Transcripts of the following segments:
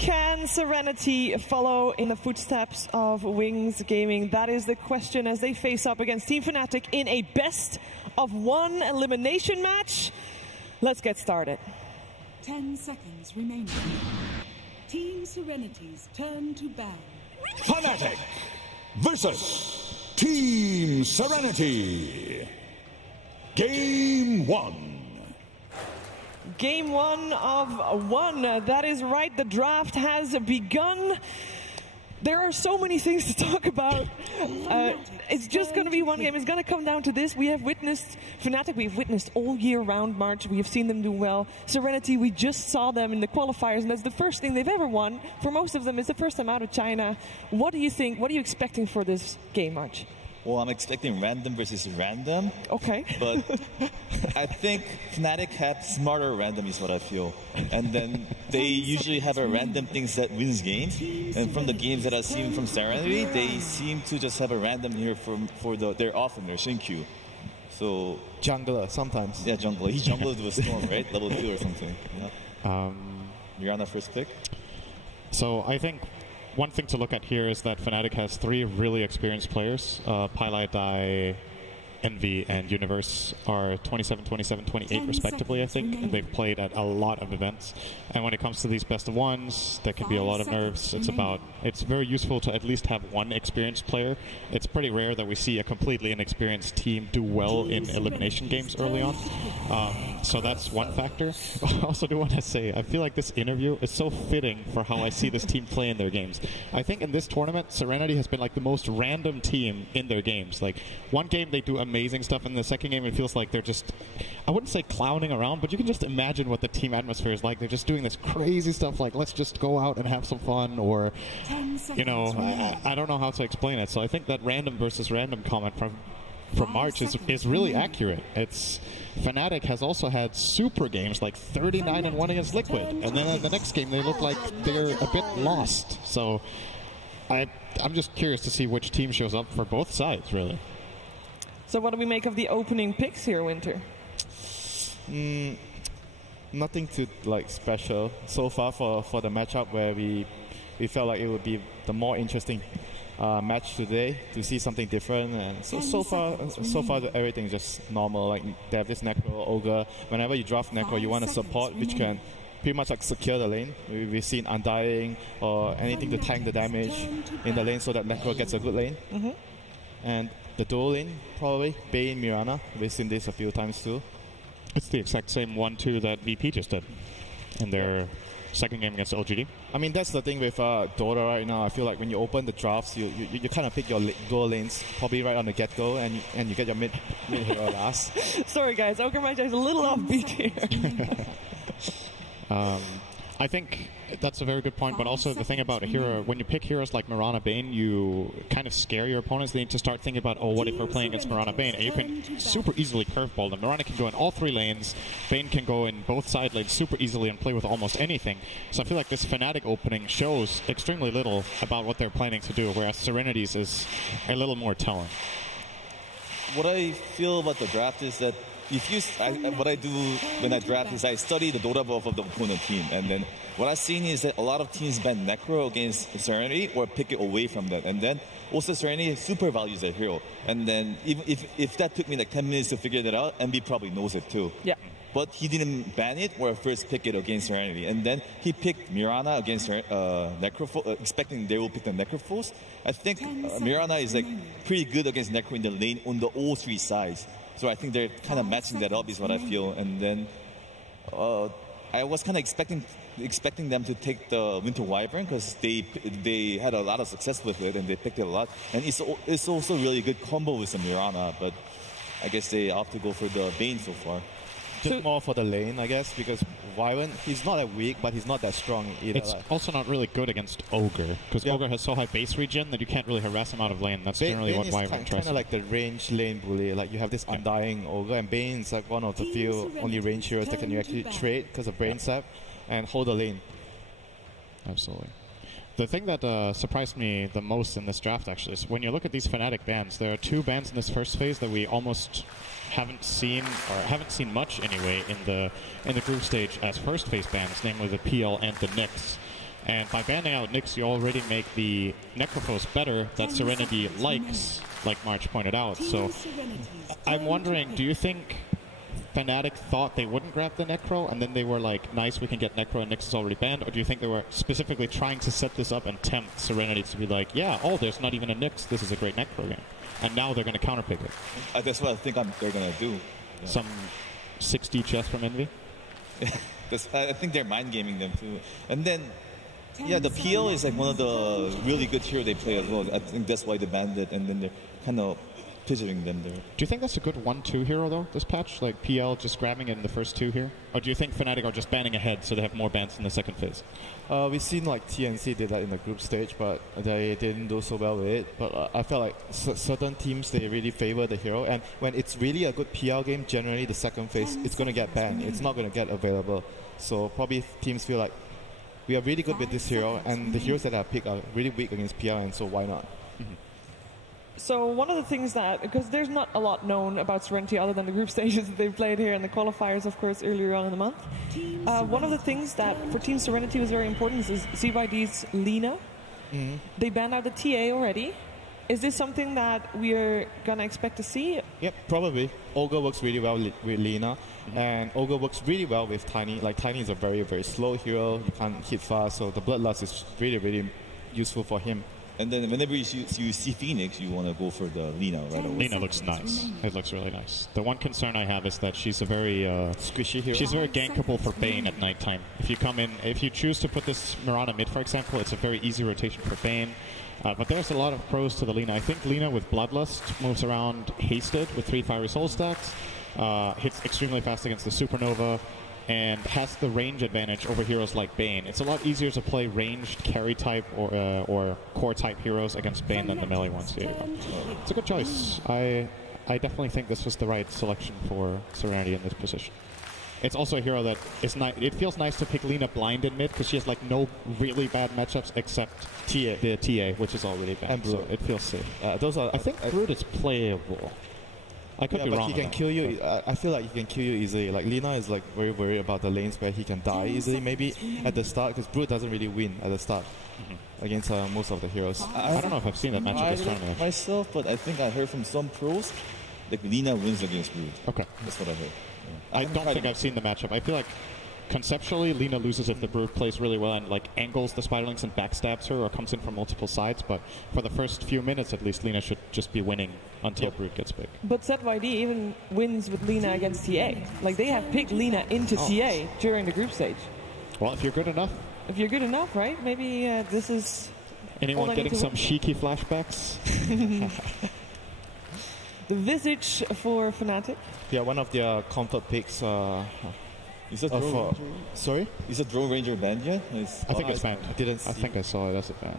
Can Serenity follow in the footsteps of Wings Gaming? That is the question as they face up against Team Fnatic in a best-of-1 elimination match. Let's get started. 10 seconds remaining. Team Serenity's turn to ban. Fnatic versus Team Serenity. Game 1. Game 1 of 1. That is right. The draft has begun. There are so many things to talk about. It's just going to be one game. It's going to come down to this. We have witnessed Fnatic. We've witnessed all year round March. We have seen them do well. Serenity, we just saw them in the qualifiers, and that's the first thing they've ever won. For most of them, it's the first time out of China. What do you think? What are you expecting for this game, March? Well, I'm expecting random versus random. Okay. But I think Fnatic have smarter random is what I feel. And then they usually have a random things that wins games. And from the games that I've seen from Serenity, they seem to just have a random here for their offender, Shinkyu. So jungler sometimes. Yeah, jungler. He jungler to a storm, right? Level 2 or something. Yeah. You're on the first pick? So I think one thing to look at here is that Fnatic has 3 really experienced players. Pylai, Envy, and Universe are 27, 27, 28 respectively, I think. And they've played at a lot of events. And when it comes to these best-of-1s, there can be a lot of nerves. It's very useful to at least have one experienced player. It's pretty rare that we see a completely inexperienced team do well in elimination games early on. So that's one factor. I also do want to say, I feel like this interview is so fitting for how I see this team play in their games. I think in this tournament, Serenity has been like the most random team in their games. Like, one game they do amazing stuff, and the second game it feels like they're just, I wouldn't say clowning around, but you can just imagine what the team atmosphere is like. They're just doing this crazy stuff like, let's just go out and have some fun, or, you know, I don't know how to explain it. So I think that random versus random comment from March is really accurate. Fnatic has also had super games like 39-1 against Liquid, and then in the next game they look like they're a bit lost. So I'm just curious to see which team shows up for both sides, really. So what do we make of the opening picks here, Winter? Nothing too special so far for the matchup, where we felt like it would be the more interesting match today to see something different. And so far everything's just normal. Like, they have this Necro Ogre. Whenever you draft Necro, you want a support which can pretty much like secure the lane. We've seen Undying or anything to tank the damage in the lane so that Necro gets a good lane. And the dual lane, probably Bane, Mirana. We've seen this a few times too. It's the exact same 1-2 that VP just did in their second game against LGD. I mean, that's the thing with Dota right now. I feel like when you open the drafts, you kind of pick your dual lanes probably right on the get-go, and you get your mid hero last. Sorry guys, Ogre Magi is a little offbeat here. I think that's a very good point, but also the thing about a hero, when you pick heroes like Mirana Bane, you kind of scare your opponents. They need to start thinking about, oh, what if we're playing against Mirana Bane? And you can super easily curveball them. Mirana can go in all 3 lanes, Bane can go in both side lanes super easily and play with almost anything. So I feel like this Fnatic opening shows extremely little about what they're planning to do, whereas Serenity's is a little more telling. What I feel about the draft is that what I do when I draft is I study the Dota buff of the opponent team, and then what I've seen is that a lot of teams ban Necro against Serenity or pick it away from them, and then also Serenity super values their hero, and then even if that took me like 10 minutes to figure that out, MB probably knows it too. Yeah. But he didn't ban it or first pick it against Serenity, and then he picked Mirana against Necro, expecting they will pick the Necrophos. I think Mirana is like pretty good against Necro in the lane on the all 3 sides. So I think they're kind of matching that up is what I feel. And then I was kind of expecting them to take the Winter Wyvern because they had a lot of success with it and they picked it a lot. And it's also really a good combo with the Mirana, but I guess they opt to go for the Bane so far. Just more for the lane, I guess, because Wyvern, he's not that weak, but he's not that strong either. It's also not really good against Ogre, because Ogre has so high base regen that you can't really harass him out of lane. That's generally what Wyvern tries to do. Kind of like the range lane bully. Like, you have this Undying Ogre, and Bane's like one of the few only range heroes that can you actually trade because of Brain Sap and hold the lane. Absolutely. The thing that surprised me the most in this draft, actually, is when you look at these Fnatic bans, there are 2 bans in this first phase that we almost haven't seen much anyway in the group stage as first phase bans, namely the PL and the Nyx. And by banning out Nyx, you already make the Necrophos better that Serenity likes, like March pointed out. So I'm wondering, do you think Fnatic thought they wouldn't grab the Necro, and then they were like, nice, we can get Necro and Nyx is already banned? Or do you think they were specifically trying to set this up and tempt Serenity to be like, yeah, oh, there's not even a Nyx, this is a great Necro game. And now they're going to counterpick it. That's what I think they're going to do. Yeah. Some 60 chess from Envy? I think they're mind gaming them too. And then, yeah, the PL is like one of the really good hero they play as well. I think that's why they banned it, and then they're kind of pivoting them there. Do you think that's a good 1-2 hero though, this patch? Like PL just grabbing it in the first 2 here? Or do you think Fnatic are just banning ahead so they have more bans in the second phase? We've seen like TNC did that in the group stage, but they didn't do so well with it. But I felt like certain teams, they really favor the hero. And when it's really a good PL game, generally the second phase, it's going to get banned. It's not going to get available. So probably teams feel like we are really good with this hero, and the heroes that I pick are really weak against PL, and so why not? So one of the things that, because there's not a lot known about Serenity other than the group stages that they've played here and the qualifiers, of course, earlier on in the month. One of the things that for Team Serenity was very important is ZYD's Lina. They banned out the TA already. Is this something that we are going to expect to see? Yep, probably. Ogre works really well with Lina, and Ogre works really well with Tiny. Like, Tiny is a very, very slow hero. He can't hit fast, so the Bloodlust is really, really useful for him. And then whenever you see Phoenix, you want to go for the Lina right away. Lina looks nice. It looks really nice. The one concern I have is that she's a very squishy hero. She's very gankable for Bane at nighttime. If you come in, if you choose to put this Mirana mid, for example, it's a very easy rotation for Bane. But there's a lot of pros to the Lina. I think Lina with Bloodlust moves around hasted with 3 Fiery Soul stacks, hits extremely fast against the Supernova, and has the range advantage over heroes like Bane. It's a lot easier to play ranged carry type or core type heroes against Bane than the melee ones. Yeah. It's a good choice. I definitely think this was the right selection for Serenity in this position. It's also a hero that is it feels nice to pick Lina blind in mid because she has like no really bad matchups except the TA, which is already bad. And so it feels safe. Those are. I think Brood is playable. I could be but wrong. He can kill you. I feel like he can kill you easily. Like Lina is like very worried about the lanes where he can die easily. Maybe at the start, because Brood doesn't really win at the start against most of the heroes. I don't know if I've seen that matchup this tournament myself, but I think I heard from some pros like Lina wins against Brood. Okay, that's what I heard. Yeah. I don't think I've seen the matchup. I feel like conceptually, Lina loses if the Brood plays really well and like angles the Spiderlings and backstabs her or comes in from multiple sides. But for the first few minutes, at least, Lina should just be winning until Brood gets big. But ZYD even wins with Lina against TA. Like, they have picked Lina into TA during the group stage. Well, if you're good enough. If you're good enough, right? Maybe this is... Anyone getting some cheeky flashbacks? The Visage for Fnatic. Yeah, one of their comfort picks. Is that Drone Ranger? Sorry? Is that Drone Ranger banned yet? I think it's banned. I think I saw it as a ban.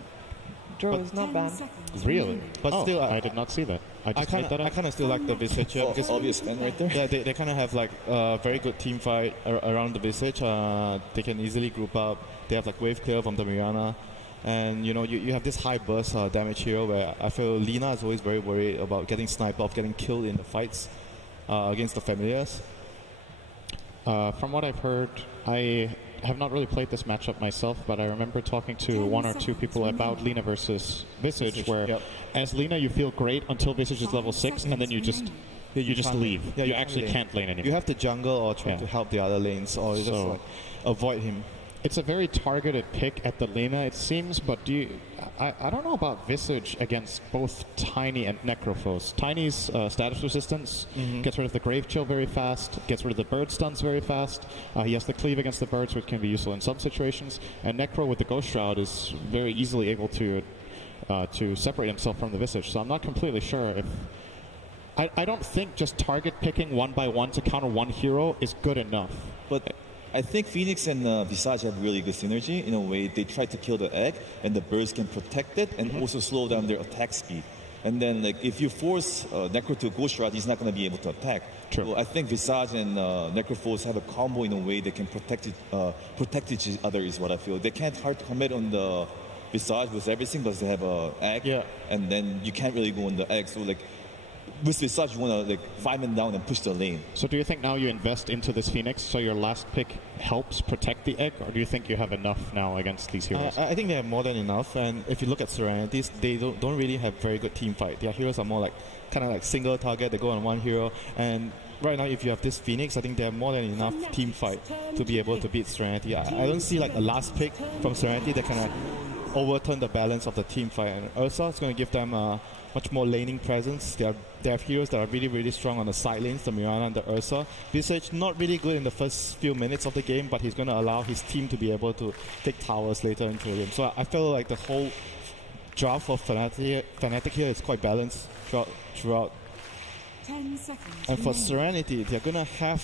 Drone is not banned. Really? But still, I did not see that. I kind of still like the Visage. Because obvious ban right there. Yeah, they kind of have like a very good team fight around the Visage. They can easily group up. They have like wave clear from the Mirana. And you know, you have this high burst damage hero where I feel Lina is always very worried about getting sniped off, getting killed in the fights against the familiars. From what I've heard, I have not really played this matchup myself, but I remember talking to 1 or 2 people about Lina versus Visage, where as Lina you feel great until Visage is level 6, and then you just leave. Yeah, you actually can't lane anymore. You have to jungle or try to help the other lanes, or just like, avoid him. It's a very targeted pick at the Lina, it seems, but I don't know about Visage against both Tiny and Necrophos. Tiny's status resistance gets rid of the Grave Chill very fast, gets rid of the bird stuns very fast. He has the cleave against the birds, which can be useful in some situations. And Necro with the Ghost Shroud is very easily able to separate himself from the Visage. So I'm not completely sure if... I don't think just target picking 1 by 1 to counter one hero is good enough. But I think Phoenix and Visage have really good synergy. In a way, they try to kill the egg, and the birds can protect it, and also slow down their attack speed. And then, like, if you force Necro to Ghost Shroud, he's not going to be able to attack. True. So I think Visage and Necrophos have a combo in a way they can protect each other, is what I feel. They can't hard commit on the Visage with everything because they have a egg, and then you can't really go on the egg. So, like, with Visage, you want to like 5 men down and push the lane. So do you think now you invest into this Phoenix so your last pick helps protect the egg, or do you think you have enough now against these heroes? I think they have more than enough, and if you look at Serenities, they don't really have very good team fight. Their heroes are more like kind of like single target. They go on one hero, and right now if you have this Phoenix, I think they have more than enough team fight to be able to beat Serenity. I don't see like a last pick from Serenity that can overturn the balance of the team fight, and Ursa is going to give them much more laning presence. They have heroes that are really, really strong on the side lanes, the Mirana and the Ursa. Visage not really good in the first few minutes of the game, but he's going to allow his team to be able to take towers later into the game. So I feel like the whole draft of Fnatic here is quite balanced throughout. 10 seconds. And for Serenity, they're going to have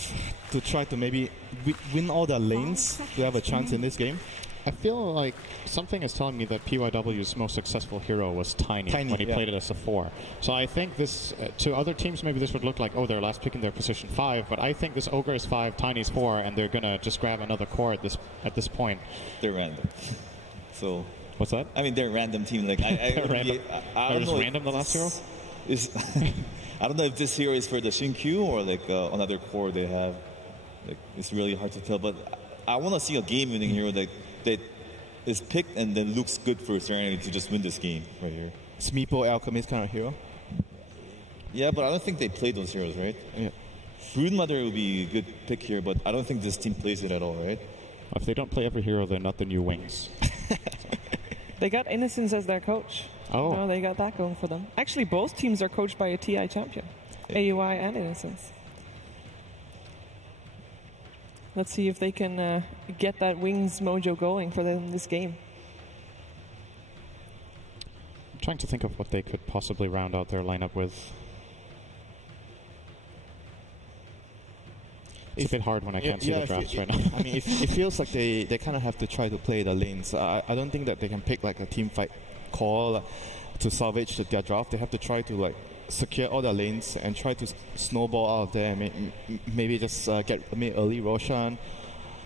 to try to maybe win all their lanes to have a chance in this game. I feel like something is telling me that PYW's most successful hero was Tiny when he played it as a 4. So I think this, to other teams, maybe this would look like, oh, they're last picking their position 5, but I think this Ogre is 5, Tiny's 4, and they're going to just grab another core at this point. They're random. So what's that? I mean, they're a random team. Like I don't know. Random the last hero? I don't know if this hero is for the Shinkyu or like another core they have. Like, it's really hard to tell, but I want to see a game-winning hero that is picked and then looks good for Serenity to just win this game right here. Smeepo Alchemist kind of hero. Yeah, but I don't think they play those heroes, right? Yeah. Broodmother would be a good pick here, but I don't think this team plays it at all, right? If they don't play every hero, they're not the new Wings. They got Innocence as their coach. Oh. No, they got that going for them. Actually, both teams are coached by a TI champion. AUI and Innocence. Let's see if they can get that Wings mojo going for them in this game. I'm trying to think of what they could possibly round out their lineup with. It's a bit hard when I can't see the drafts right now. I mean, it feels like they kind of have to try to play the lanes. I don't think that they can pick like a team fight call to salvage their draft. They have to try to like secure all their lanes and try to snowball out of there. Maybe just get early Roshan,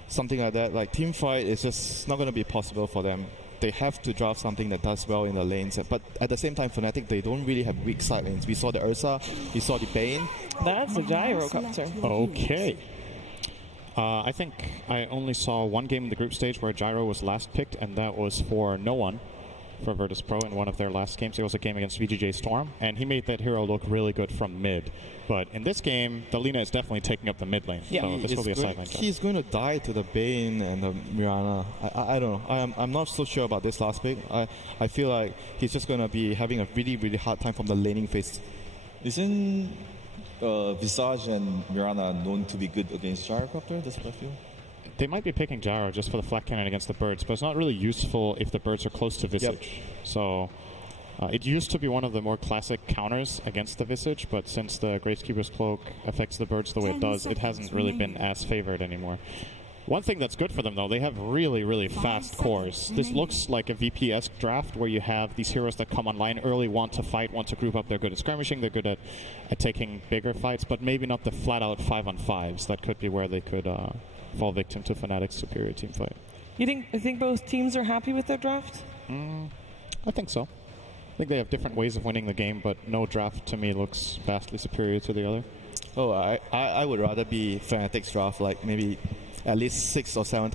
something like that. Like team fight is just not going to be possible for them. They have to draft something that does well in the lanes. But at the same time, Fnatic, they don't really have weak side lanes. We saw the Ursa, we saw the Bane. That's a Gyrocopter. Okay. I think I only saw one game in the group stage where Gyro was last picked, and that was for no one for Virtus Pro in one of their last games. It was a game against VGJ Storm, and he made that hero look really good from mid. But in this game, the Lina is definitely taking up the mid lane, so this will be a sideline job. He's going to die to the Bane and the Mirana. I don't know. I'm not so sure about this last pick. I feel like he's just going to be having a really, really hard time from the laning phase. Isn't Visage and Mirana known to be good against Gyrocopter? That's what I feel. They might be picking Gyro just for the flat cannon against the birds, but it's not really useful if the birds are close to Visage. Yep. So it used to be one of the more classic counters against the Visage, but since the Gravekeeper's Cloak affects the birds the way it does, it hasn't really been as favored anymore. One thing that's good for them, though, they have really, really fast cores. This looks like a VP-esque draft where you have these heroes that come online early, want to fight, want to group up. They're good at skirmishing, they're good at taking bigger fights, but maybe not the flat-out 5-on-5s. That could be where they could fall victim to Fnatic's superior team fight. You think both teams are happy with their draft? I think so. I think they have different ways of winning the game, but no draft to me looks vastly superior to the other. Oh, I would rather be Fnatic's draft, like maybe at least 6 or 7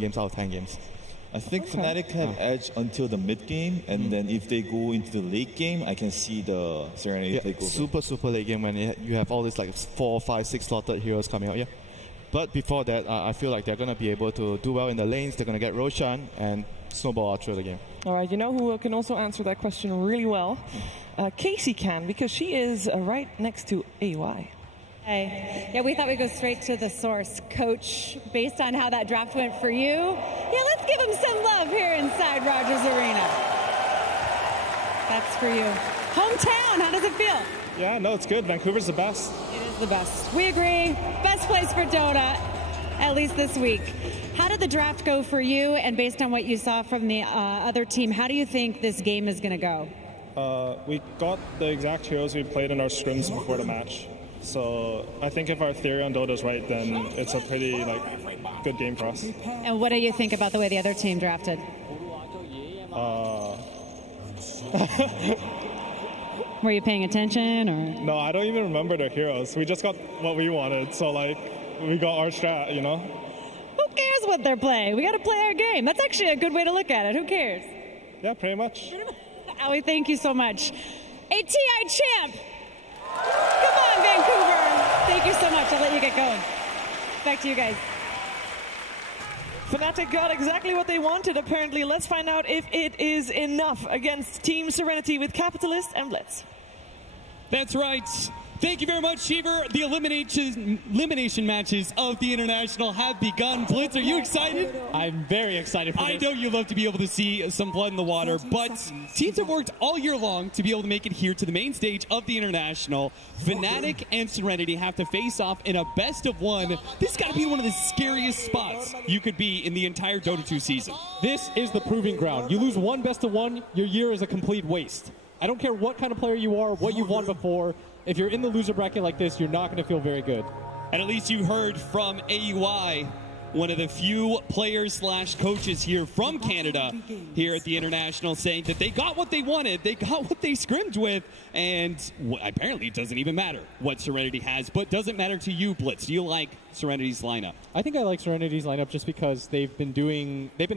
games out of 10 games. I think Fnatic have edge until the mid game, and then if they go into the late game, I can see the Serenity take over. Super late game when you have all these like 4, 5, 6 slotted heroes coming out. Yeah. But before that, I feel like they're going to be able to do well in the lanes. They're going to get Roshan and snowball out through the game. All right, you know who can also answer that question really well? Casey can, because she is right next to AUI. Hey. Yeah, we thought we'd go straight to the source. Coach, based on how that draft went for you, yeah, let's give him some love here inside Rogers Arena. That's for you. Hometown, how does it feel? Yeah, no, it's good. Vancouver's the best. It is the best. We agree. Best place for Dota, at least this week. How did the draft go for you? And based on what you saw from the other team, how do you think this game is going to go? We got the exact heroes we played in our scrims before the match. So I think if our theory on Dota is right, then it's a pretty good game for us. And what do you think about the way the other team drafted? Were you paying attention or? No, I don't even remember their heroes. We just got what we wanted, so like we got our strat, you know. Who cares what they're playing? We got to play our game. That's actually a good way to look at it. Who cares? Yeah, pretty much. Ali, thank you so much. ATI champ. Come on, Vancouver. Thank you so much. I'll let you get going. Back to you guys. Fnatic got exactly what they wanted, apparently. Let's find out if it is enough against Team Serenity with Capitalist and Blitz. That's right. Thank you very much, Cheever. The elimination matches of the International have begun. Blitz, are you excited? I'm very excited for this. I know you love to be able to see some blood in the water, but teams have worked all year long to be able to make it here to the main stage of the International. Fnatic and Serenity have to face off in a best of one. This has got to be one of the scariest spots you could be in the entire Dota 2 season. This is the proving ground. You lose one best of one, your year is a complete waste. I don't care what kind of player you are, what you've won before. If you're in the loser bracket like this, you're not going to feel very good. And at least you heard from AUI, one of the few players / coaches here from Canada here at the International, saying that they got what they wanted, they got what they scrimmed with, and apparently it doesn't even matter what Serenity has, but doesn't matter to you, Blitz. Do you like Serenity's lineup? I think I like Serenity's lineup just because they've been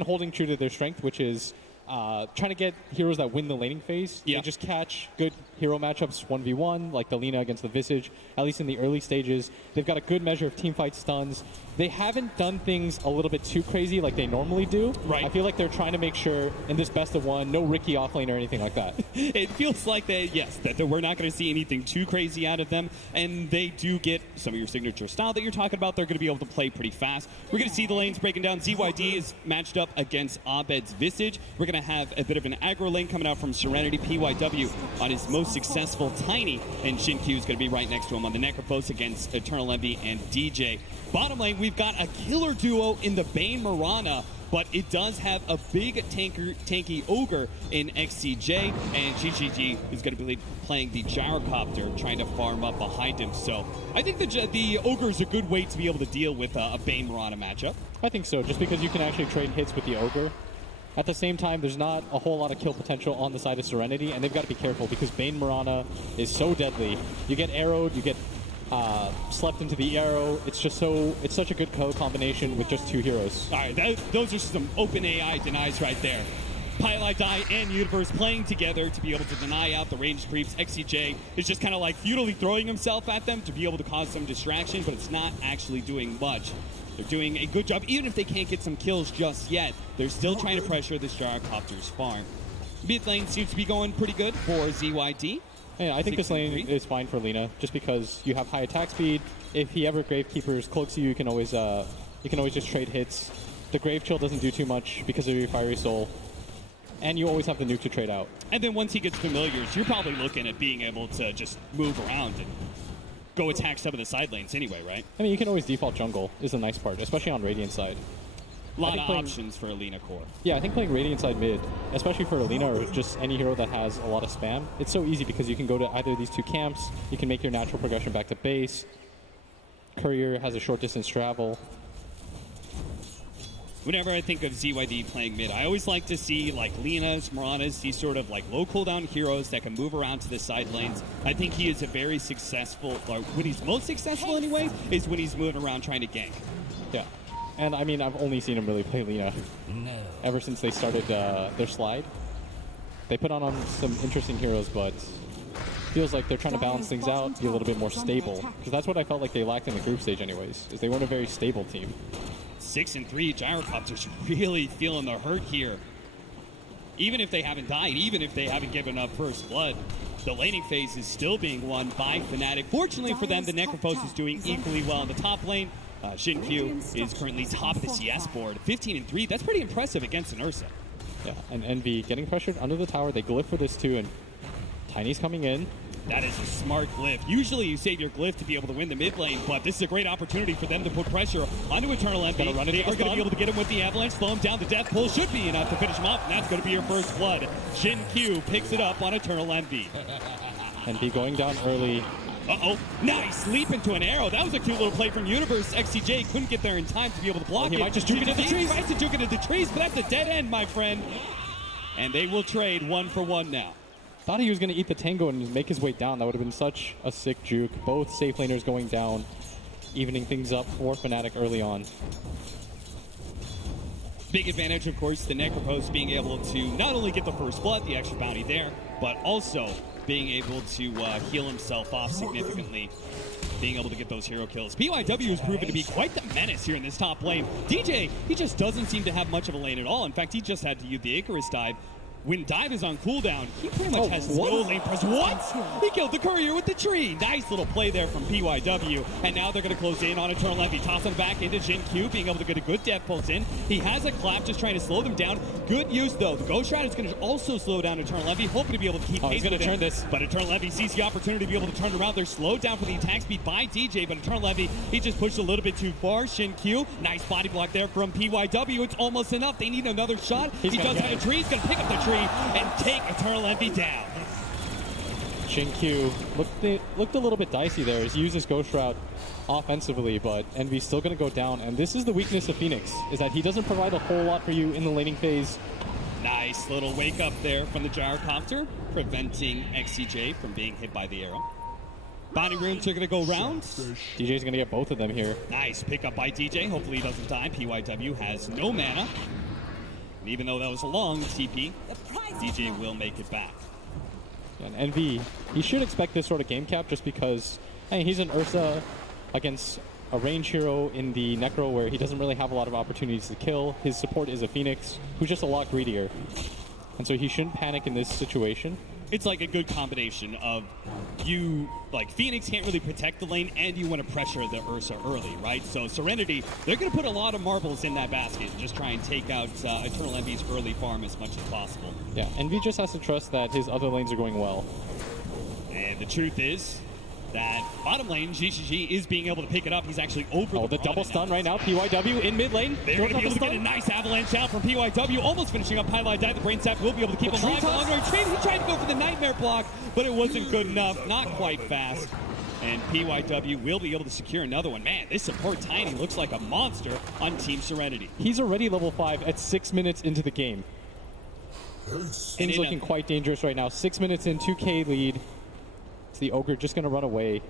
holding true to their strength, which is trying to get heroes that win the laning phase. Yeah. They just catch good hero matchups 1v1, like the Lina against the Visage, at least in the early stages. They've got a good measure of teamfight stuns. They haven't done things a little bit too crazy like they normally do. Right. I feel like they're trying to make sure in this best of one, no Ricky offlane or anything like that. It feels like that, yes, that we're not going to see anything too crazy out of them, and they do get some of your signature style that you're talking about. They're going to be able to play pretty fast. We're going to see the lanes breaking down. ZYD is matched up against Abed's Visage. We're going to have a bit of an aggro lane coming out from Serenity. PYW on his most successful Tiny, and Shin-Q is going to be right next to him on the Necrophos against Eternal Envy and DJ. Bottom lane, we've got a killer duo in the Bane Mirana, but it does have a big tanky Ogre in XCJ, and GGG is going to be playing the Gyrocopter, trying to farm up behind him. So I think the Ogre is a good way to be able to deal with a Bane Mirana matchup. I think so, just because you can actually trade hits with the Ogre. At the same time, there's not a whole lot of kill potential on the side of Serenity, and they've got to be careful because Bane Mirana is so deadly. You get arrowed, you get slept into the arrow. It's such a good combination with just two heroes. All right, those are some open AI denies right there. Pilot Die and Universe playing together to be able to deny out the range creeps. XCJ is just kind of like futilely throwing himself at them to be able to cause some distraction, but it's not actually doing much. They're doing a good job. Even if they can't get some kills just yet, they're still trying to pressure this Gyrocopter's farm. Mid lane seems to be going pretty good for ZYD. Yeah, I think this lane is fine for Lina, just because you have high attack speed. If he ever Gravekeeper's cloaks you, you can always just trade hits. The Grave Chill doesn't do too much because of your Fiery Soul, and you always have the nuke to trade out. And then once he gets familiars, you're probably looking at being able to just move around and go attack some of the side lanes anyway, right? I mean, you can always default jungle is the nice part, especially on Radiant side. A lot of options for Alina core. Yeah, I think playing Radiant side mid, especially for Alina or just any hero that has a lot of spam, it's so easy because you can go to either of these two camps, you can make your natural progression back to base. Courier has a short distance travel. Whenever I think of ZYD playing mid, I always like to see like Lina's, Mirana's, these sort of like low cooldown heroes that can move around to the side lanes. I think he is a very successful, or when he's most successful anyway, is when he's moving around trying to gank. Yeah. And I mean, I've only seen him really play Lina ever since they started their slide. They put on some interesting heroes, but feels like they're trying to balance things out, be a little bit more stable. Because that's what I felt like they lacked in the group stage anyways, is they weren't a very stable team. 6-3, Gyrocopter's really feeling the hurt here. Even if they haven't died, even if they haven't given up first blood, the laning phase is still being won by Fnatic. Fortunately for them, the Necrophos is doing equally well in the top lane. Shin-Q is currently top of the CS board. 15-3, that's pretty impressive against an Ursa. Yeah, and Envy getting pressured under the tower. They glyph for this too, and Tiny's coming in. That is a smart glyph. Usually you save your glyph to be able to win the mid lane, but this is a great opportunity for them to put pressure onto Eternal Envy. They are going to be able to get him with the avalanche, slow him down. The death pull should be enough to finish him off, and that's going to be your first blood. Shin-Q picks it up on Eternal Envy. Envy going down early. Uh-oh, nice leap into an arrow. That was a cute little play from Universe. XCJ couldn't get there in time to be able to block it. He might just juke it into the trees. He might juke it into the trees, but that's a dead end, my friend. And they will trade 1 for 1 now. Thought he was going to eat the tango and make his way down. That would have been such a sick juke. Both safe laners going down, evening things up for Fnatic early on. Big advantage, of course, the Necropose being able to not only get the first blood, the extra bounty there, but also being able to heal himself off significantly, being able to get those hero kills. PYW has proven to be quite the menace here in this top lane. DJ, he just doesn't seem to have much of a lane at all. In fact, he just had to use the Icarus dive. When dive is on cooldown, he pretty much has no lane presence. What? He killed the courier with the tree. Nice little play there from PYW. And now they're going to close in on Eternal Envy. Toss him back into Jin Q, being able to get a good death pulse in. He has a clap, just trying to slow them down. Good use, though. The Ghost Rider is going to also slow down Eternal Envy, hoping to be able to keep pace. He's going to turn this. But Eternal Envy sees the opportunity to be able to turn around. They're slowed down for the attack speed by DJ, but Eternal Envy, he just pushed a little bit too far. Shin Q, nice body block there from PYW. It's almost enough. They need another shot. He does have a tree. He's going to pick up the tree and take Eternal Envy down. Shin Q looked a little bit dicey there. He uses Ghost Route offensively, but Envy's still going to go down. And this is the weakness of Phoenix, is that he doesn't provide a whole lot for you in the laning phase. Nice little wake up there from the gyrocopter, preventing XCJ from being hit by the arrow. Bounty runes are going to go round. DJ's going to get both of them here. Nice pickup by DJ. Hopefully he doesn't die. PYW has no mana. And even though that was a long TP, DJ will make it back. And Envy, he should expect this sort of game cap just because, hey, he's an Ursa against a range hero in the Necro where he doesn't really have a lot of opportunities to kill. His support is a Phoenix who's just a lot greedier. And so he shouldn't panic in this situation. It's like a good combination of you, like Phoenix can't really protect the lane and you want to pressure the Ursa early, right? So Serenity, they're going to put a lot of marbles in that basket and just try and take out Eternal Envy's early farm as much as possible. Yeah, Envy just has to trust that his other lanes are going well. And the truth is that bottom lane, GGG is being able to pick it up. He's actually over the double stun right now. PYW in mid lane. They're going to be able to get a nice avalanche out from PYW, almost finishing up Highlight Dive. The Brain Sap will be able to keep him alive. Longer retreat. He tried to go for the Nightmare block, but it wasn't good enough. Not quite fast. And PYW will be able to secure another one. Man, this support Tiny looks like a monster on Team Serenity. He's already level 5 at 6 minutes into the game. Things looking quite dangerous right now. 6 minutes in, 2K lead. Is the Ogre just going to run away?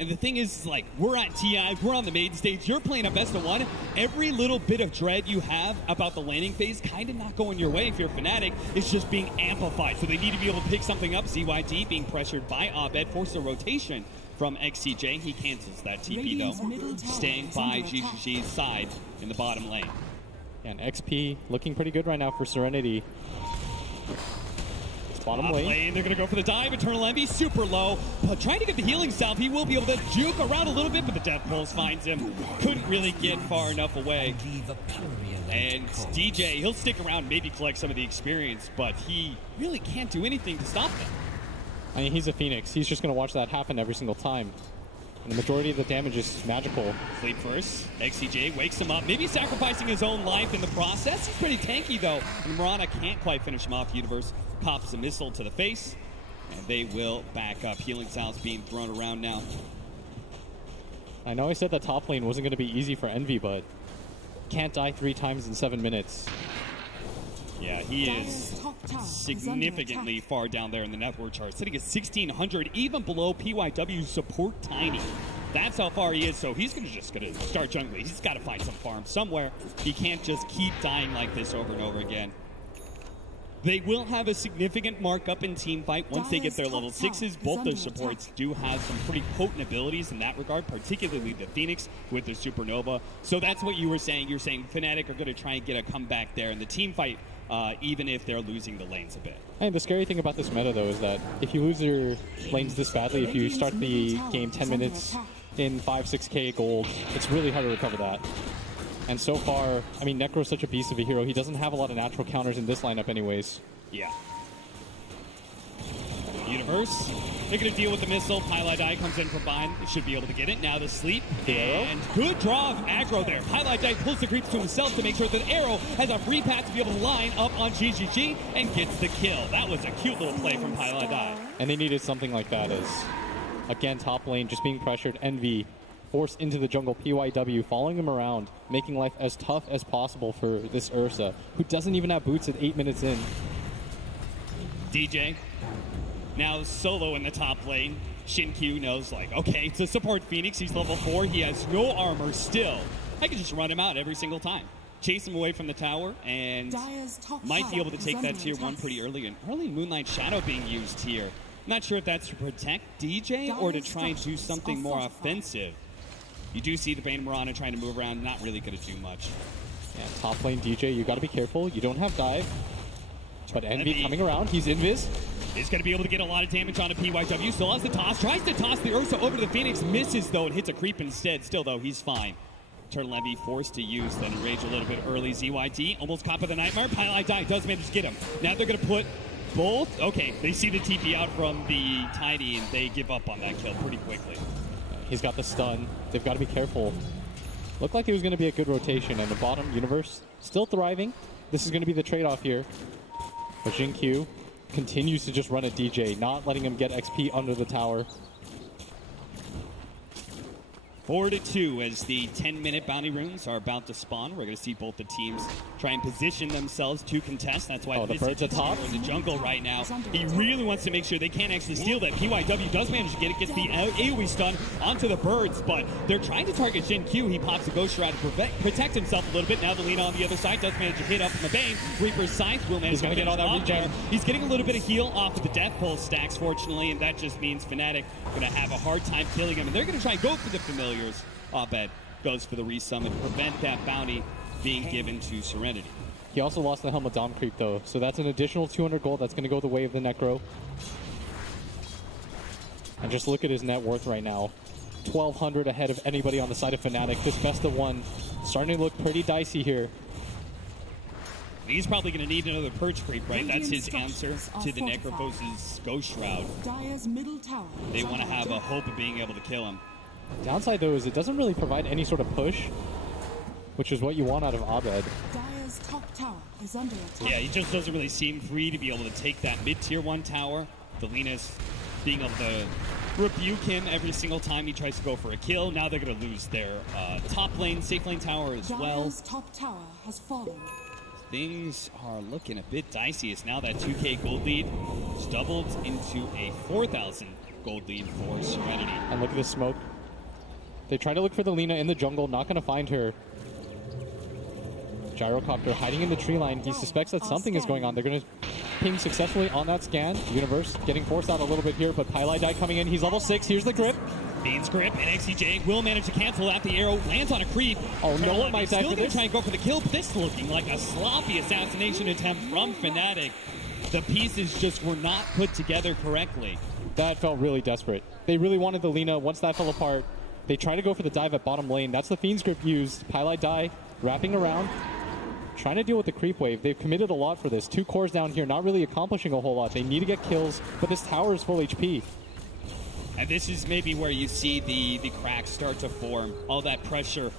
And the thing is, like, we're on TI, we're on the main stage, you're playing a best of one. Every little bit of dread you have about the laning phase kind of not going your way if you're Fnatic. It's just being amplified. So they need to be able to pick something up. ZYD being pressured by Abed, forces a rotation from XCJ. He cancels that TP, though, staying by GGG's side in the bottom lane. And XP looking pretty good right now for Serenity. Bottom lane. They're going to go for the dive. Eternal Envy super low, but trying to get the healing salve. He will be able to juke around a little bit, but the Death Pulse finds him. Couldn't really get far enough away. And DJ, he'll stick around, maybe collect some of the experience, but he really can't do anything to stop them. I mean, he's a Phoenix. He's just going to watch that happen every single time. And the majority of the damage is magical. Sleep first. XCJ wakes him up, maybe sacrificing his own life in the process. He's pretty tanky, though. And Mirana can't quite finish him off. Universe cops a missile to the face, and they will back up. Healing salves being thrown around now. I know I said that top lane wasn't going to be easy for Envy, but can't die 3 times in 7 minutes. Yeah, he is significantly far down there in the network chart, sitting at 1,600, even below PYW's support Tiny. That's how far he is, so he's just going to start jungling. He's got to find some farm somewhere. He can't just keep dying like this over and over again. They will have a significant markup in team fight once they get their level 6s. Both their supports do have some pretty potent abilities in that regard, particularly the Phoenix with their Supernova. So that's what you were saying. You're saying Fnatic are going to try and get a comeback there in the team fight, even if they're losing the lanes a bit. And the scary thing about this meta, though, is that if you lose your lanes this badly, if you start the game 10 minutes in 5-6K gold, it's really hard to recover that. And so far, I mean, Necro's such a beast of a hero. He doesn't have a lot of natural counters in this lineup anyways. Yeah. Universe, they're going to deal with the missile. Highlight Eye comes in from behind. They should be able to get it. Now the sleep. And good draw of aggro there. Highlight Eye pulls the creeps to himself to make sure that Arrow has a free path to be able to line up on GGG and gets the kill. That was a cute little play from Highlight Eye. And they needed something like that as, again, top lane just being pressured. Envy forced into the jungle. PYW following him around, making life as tough as possible for this Ursa, who doesn't even have boots at 8 minutes in. DJ Now solo in the top lane. Xinkyu knows, like, okay, it's a support Phoenix. He's level 4. He has no armor still. I can just run him out every single time. Chase him away from the tower, and might be able to take that tier 1 pretty early. And early Moonlight Shadow being used here. I'm not sure if that's to protect DJ or to try and do something more offensive. You do see the Bane Mirana trying to move around, not really going to do much. Yeah, top lane DJ, you got to be careful. You don't have dive. But Envy coming around, he's invis. He's going to be able to get a lot of damage onto PYW. Still has the toss, tries to toss the Ursa over to the Phoenix, misses though, and hits a creep instead. Still though, he's fine. Turtle Envy forced to use that enrage a little bit early. ZYD almost caught by the Nightmare. Pylai Die does manage to get him. Now they're going to put both. Okay, they see the TP out from the Tiny, and they give up on that kill pretty quickly. He's got the stun. They've got to be careful. Looked like it was going to be a good rotation, and the bottom universe still thriving. This is going to be the trade-off here. But Xinkyu continues to just run at DJ, not letting him get XP under the tower. 4-2 as the 10-minute bounty runes are about to spawn. We're going to see both the teams try and position themselves to contest. That's why the bird's atop in the jungle right now. He really wants to make sure they can't actually steal that. PYW does manage to get it, gets the AoE stun onto the birds, but they're trying to target Xinkyu. He pops a Ghost Shroud to protect himself a little bit. Now the Lina on the other side does manage to hit up from the Bane. Reaper's Scythe will manage to get all that regen. He's getting a little bit of heal off of the Death Pulse stacks, fortunately, and that just means Fnatic going to have a hard time killing him, and they're going to try and go for the familiars. Abed goes for the resummon, prevent that bounty being given to Serenity. He also lost the Helm of Dom creep though, so that's an additional 200 gold that's going to go the way of the Necro. And just look at his net worth right now. 1,200 ahead of anybody on the side of Fnatic. This best of one starting to look pretty dicey here. He's probably going to need another Purge creep, right? That's his answer to the Necrophos' Ghost Shroud. They want to have a hope of being able to kill him. Downside though is it doesn't really provide any sort of push, which is what you want out of Abed. Dire's top tower is under attack. Yeah, he just doesn't really seem free to be able to take that mid-tier 1 tower. The Lina's being able to rebuke him every single time he tries to go for a kill. Now they're going to lose their top lane, safe lane tower as well. Dire's top tower has fallen. Things are looking a bit dicey. It's now that 2k gold lead is doubled into a 4,000 gold lead for Serenity. And look at the smoke. They try to look for the Lina in the jungle, not going to find her. Gyrocopter hiding in the tree line. He suspects that something is going on. They're going to ping successfully on that scan. Universe getting forced out a little bit here, but Pylai Die coming in. He's level 6. Here's the grip. Bean's grip, and XCJ will manage to cancel that. The arrow lands on a creep. Oh, no one might die for this. Try and go for the kill, but this looking like a sloppy assassination attempt from Fnatic. The pieces just were not put together correctly. That felt really desperate. They really wanted the Lina. Once that fell apart, they try to go for the dive at bottom lane. That's the Fiend's Grip used. Pylai Die wrapping around, trying to deal with the creep wave. They've committed a lot for this. 2 cores down here, not really accomplishing a whole lot. They need to get kills, but this tower is full HP. And this is maybe where you see the cracks start to form. All that pressure,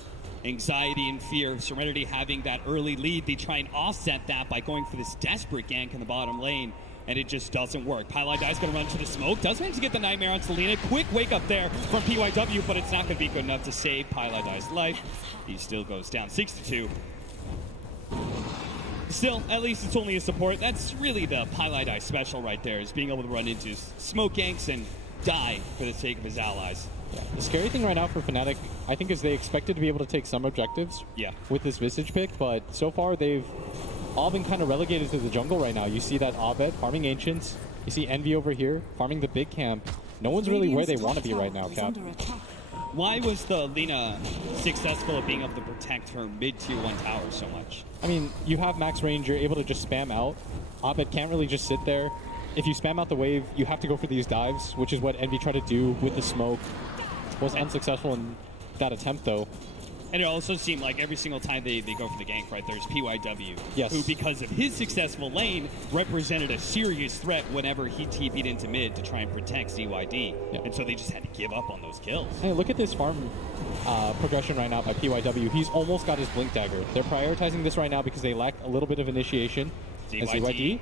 anxiety, and fear. Serenity having that early lead. They try and offset that by going for this desperate gank in the bottom lane. And it just doesn't work. Pylai Die's going to run to the smoke. Does manage to get the Nightmare on Selena. Quick wake up there from PYW, but it's not going to be good enough to save Pylai Die's life. He still goes down 6-2. Still, at least it's only a support. That's really the Pylai Die special right there, is being able to run into smoke ganks and die for the sake of his allies. Yeah. The scary thing right now for Fnatic, I think, is they expected to be able to take some objectives with this Visage pick, but so far they've all been kind of relegated to the jungle right now. You see that Abed farming Ancients. You see Envy over here farming the big camp. No one's really where they want to be right now, Cap. Why was the Lina successful at being able to protect her mid-tier 1 tower so much? I mean, you have max range. You're able to just spam out. Abed can't really just sit there. If you spam out the wave, you have to go for these dives, which is what Envy tried to do with the smoke. Was unsuccessful in that attempt, though. And it also seemed like every single time they go for the gank, right, there's PYW, yes, who, because of his successful lane, represented a serious threat whenever he TP'd into mid to try and protect ZYD. Yep. And so they just had to give up on those kills. Hey, look at this farm progression right now by PYW. He's almost got his Blink Dagger. They're prioritizing this right now because they lack a little bit of initiation. ZYD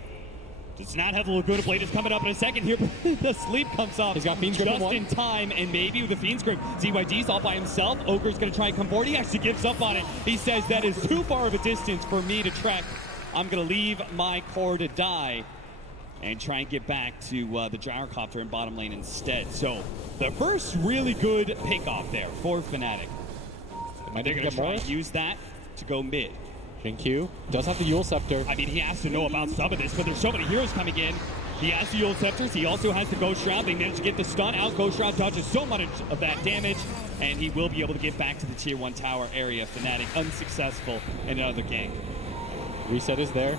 does not have the Laguna Blade. Is coming up in a second here, but the sleep comes off. He's got Fiend's Grip just in time, and maybe with the Fiend's Grip, ZYD's all by himself. Ogre's going to try and come forward. He actually gives up on it. He says that is too far of a distance for me to trek. I'm going to leave my core to die. and try and get back to the gyrocopter in bottom lane instead. So the first really good pick-off there for Fnatic. They're going to try and use that to go mid. Q does have the Yule Scepter. I mean, he has to know about some of this, but there's so many heroes coming in. He has the Yule Scepters. He also has the Ghost Shroud. They managed to get the stun out. Ghost Shroud dodges so much of that damage, and he will be able to get back to the Tier 1 tower area. Fnatic unsuccessful in another game. Reset is there.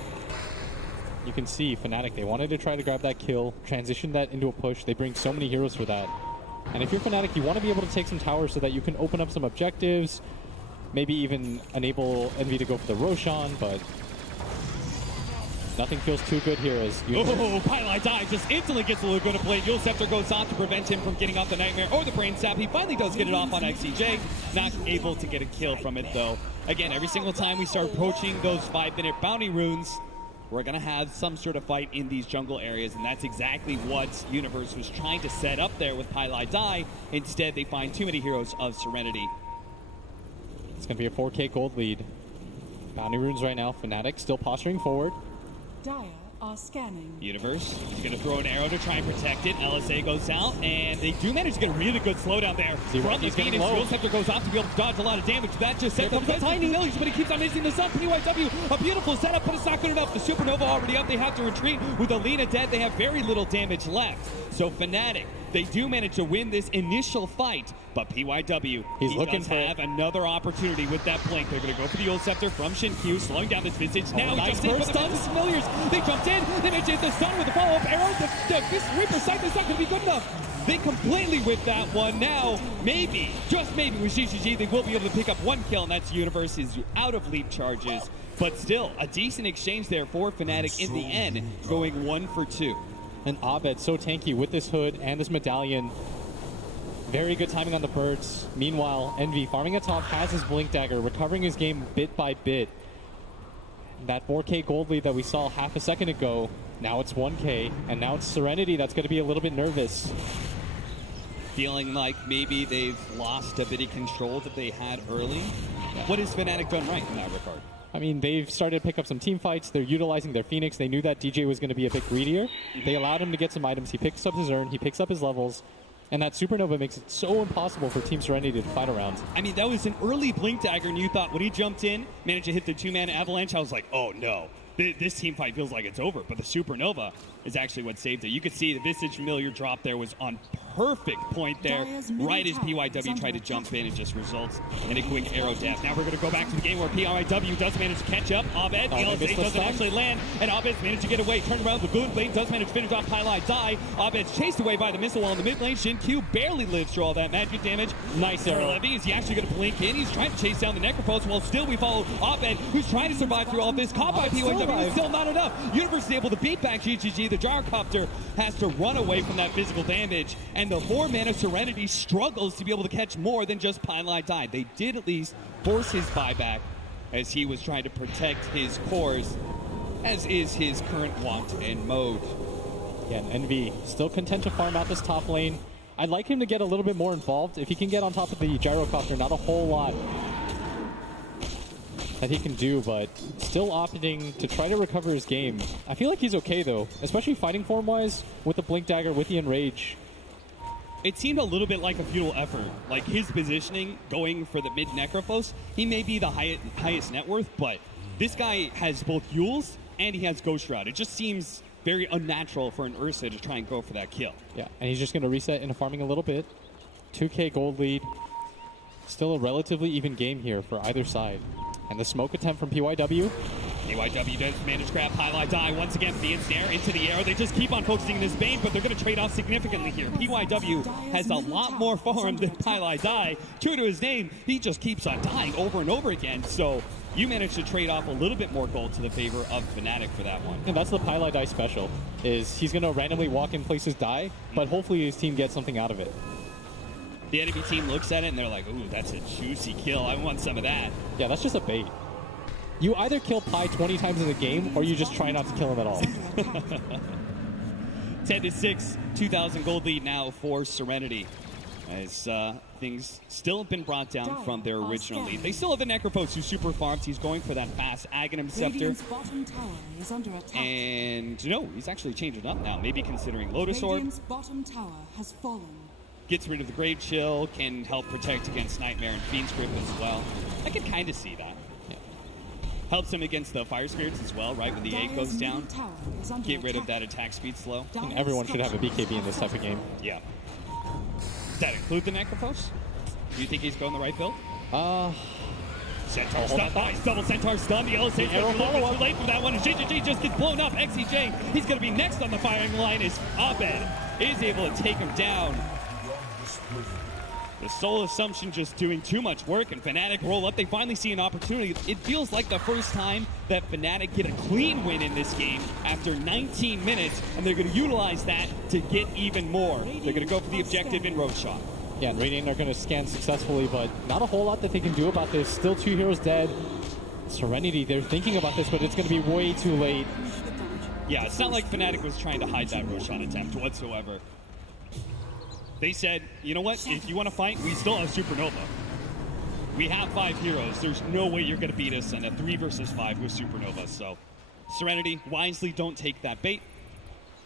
You can see Fnatic, they wanted to try to grab that kill, transition that into a push. They bring so many heroes for that. And if you're Fnatic, you want to be able to take some towers so that you can open up some objectives, maybe even enable Envy to go for the Roshan, but nothing feels too good here as Pylai dive just instantly gets a little good of play. Yule Scepter goes off to prevent him from getting off the Nightmare or the Brain Sap. He finally does get it off on XCJ. Not able to get a kill from it, though. Again, every single time we start approaching those 5-minute bounty runes, we're going to have some sort of fight in these jungle areas, and that's exactly what Universe was trying to set up there with Pylai Die. Instead, they find too many heroes of Serenity. It's going to be a 4K gold lead. Bounty runes right now. Fnatic still posturing forward. Dire are scanning. Universe, he's going to throw an arrow to try and protect it. LSA goes out, and they do manage to get a really good slowdown there. From the feet, his Yule Scepter goes off to be able to dodge a lot of damage. That just sets up tiny millions, but he keeps on missing the sun. PYW, a beautiful setup, but it's not good enough. The Supernova already up. They have to retreat. With Alina dead, they have very little damage left. So Fnatic, they do manage to win this initial fight, but PYW, he's looking for have another opportunity with that blink. They're going to go for the Yule Scepter from Q, slowing down this Visage. Now he jumps in for the Mantis Familiars. They jumped in, they managed to hit the stun with a follow-up arrow. The Reaper Sight is not going to be good enough. They completely whipped that one. Now, maybe, just maybe, with GGG, they will be able to pick up one kill, and that's Universe is out of leap charges. But still, a decent exchange there for Fnatic in the end, going 1 for 2. And Abed so tanky with this hood and this medallion. Very good timing on the birds. Meanwhile, Envy farming at top, has his Blink Dagger, recovering his game bit by bit. That 4K gold lead that we saw half a second ago, now it's 1K, and now it's Serenity that's going to be a little bit nervous. Feeling like maybe they've lost a bit of control that they had early. What has Fnatic done right in that regard? I mean, they've started to pick up some team fights. They're utilizing their Phoenix. They knew that DJ was going to be a bit greedier. They allowed him to get some items. He picks up his urn. He picks up his levels. And that Supernova makes it so impossible for Team Serenity to fight around. I mean, that was an early Blink Dagger, and you thought when he jumped in, managed to hit the 2-man avalanche, I was like, oh no. This team fight feels like it's over, but the Supernova is actually what saved it. You could see the Visage Familiar drop there was on perfect point there, right as PYW tried to jump in. It just results in a quick arrow death. Now we're going to go back to the game where PYW does manage to catch up. Abed, the LSA doesn't actually land, and Abed's managed to get away. Turn around, the good lane does manage to finish off Pylai Die. Abed's chased away by the missile while in the mid lane. Q barely lives through all that magic damage. Nice arrow. Levy, is he actually going to blink in? He's trying to chase down the Necrophos, while still we follow Abed, who's trying to survive through all this. Caught by PYW, still not enough. Universe is able to beat back GGG. The Gyrocopter has to run away from that physical damage, and the 4-mana Serenity struggles to be able to catch more than just Pylai Die. They did at least force his buyback as he was trying to protect his cores, as is his current want and mode. Yeah, and Envy still content to farm out this top lane. I'd like him to get a little bit more involved. If he can get on top of the Gyrocopter, not a whole lot that he can do, but still opting to try to recover his game. I feel like he's okay though, especially fighting form wise with the Blink Dagger, with the Enrage. It seemed a little bit like a futile effort. Like his positioning going for the mid Necrophos, he may be the highest net worth, but this guy has both Yules and he has Ghost Shroud. It just seems very unnatural for an Ursa to try and go for that kill. Yeah, and he's just going to reset into farming a little bit. 2K gold lead. Still a relatively even game here for either side. And the smoke attempt from PYW. PYW does manage to grab Pylai Die once again for the ensnare into the air. They just keep on focusing in this Bane, but they're going to trade off significantly here. PYW has a lot more farm than Pylai Die. True to his name, he just keeps on dying over and over again. So you managed to trade off a little bit more gold to the favor of Fnatic for that one. And that's the Pylai Die special, is he's going to randomly walk in places die, but hopefully his team gets something out of it. The enemy team looks at it and they're like, ooh, that's a juicy kill. I want some of that. Yeah, that's just a bait. You either kill Pi 20 times in the game, or you just try not to kill him at all. 10-6, 2,000 gold lead now for Serenity. As things still have been brought down from their original lead. They still have the Necrophos who super farms. He's going for that fast Aghanim Scepter. Bottom tower is under attack. And no, he's actually changing up now, maybe considering Lotus Orb. Radiant's bottom tower has fallen. Gets rid of the Grave Chill, can help protect against Nightmare and Fiend's Grip as well. I can kind of see that. Yeah. Helps him against the Fire Spirits as well, right? When the egg goes down, get rid of that attack speed slow. And everyone should have a BKB in this type of game. Yeah. Does that include the Necrophos? Do you think he's going the right build? Centaur stun. Nice double Centaur stun. The LSA is going to be a little bit too late for that one. GGG just gets blown up. XCJ, he's going to be next on the firing line as Abed is able to take him down. The Soul Assumption just doing too much work, and Fnatic roll up. They finally see an opportunity. It feels like the first time that Fnatic get a clean win in this game after 19 minutes, and they're going to utilize that to get even more. They're going to go for the objective in Road Shot. Yeah, and Radiant are going to scan successfully, but not a whole lot that they can do about this. Still 2 heroes dead. Serenity, they're thinking about this, but it's going to be way too late. Yeah, it's not like Fnatic was trying to hide that Road Shot attempt whatsoever. They said, you know what, if you want to fight, we still have Supernova. We have 5 heroes. There's no way you're going to beat us in a 3 versus 5 with Supernova. So, Serenity, wisely don't take that bait.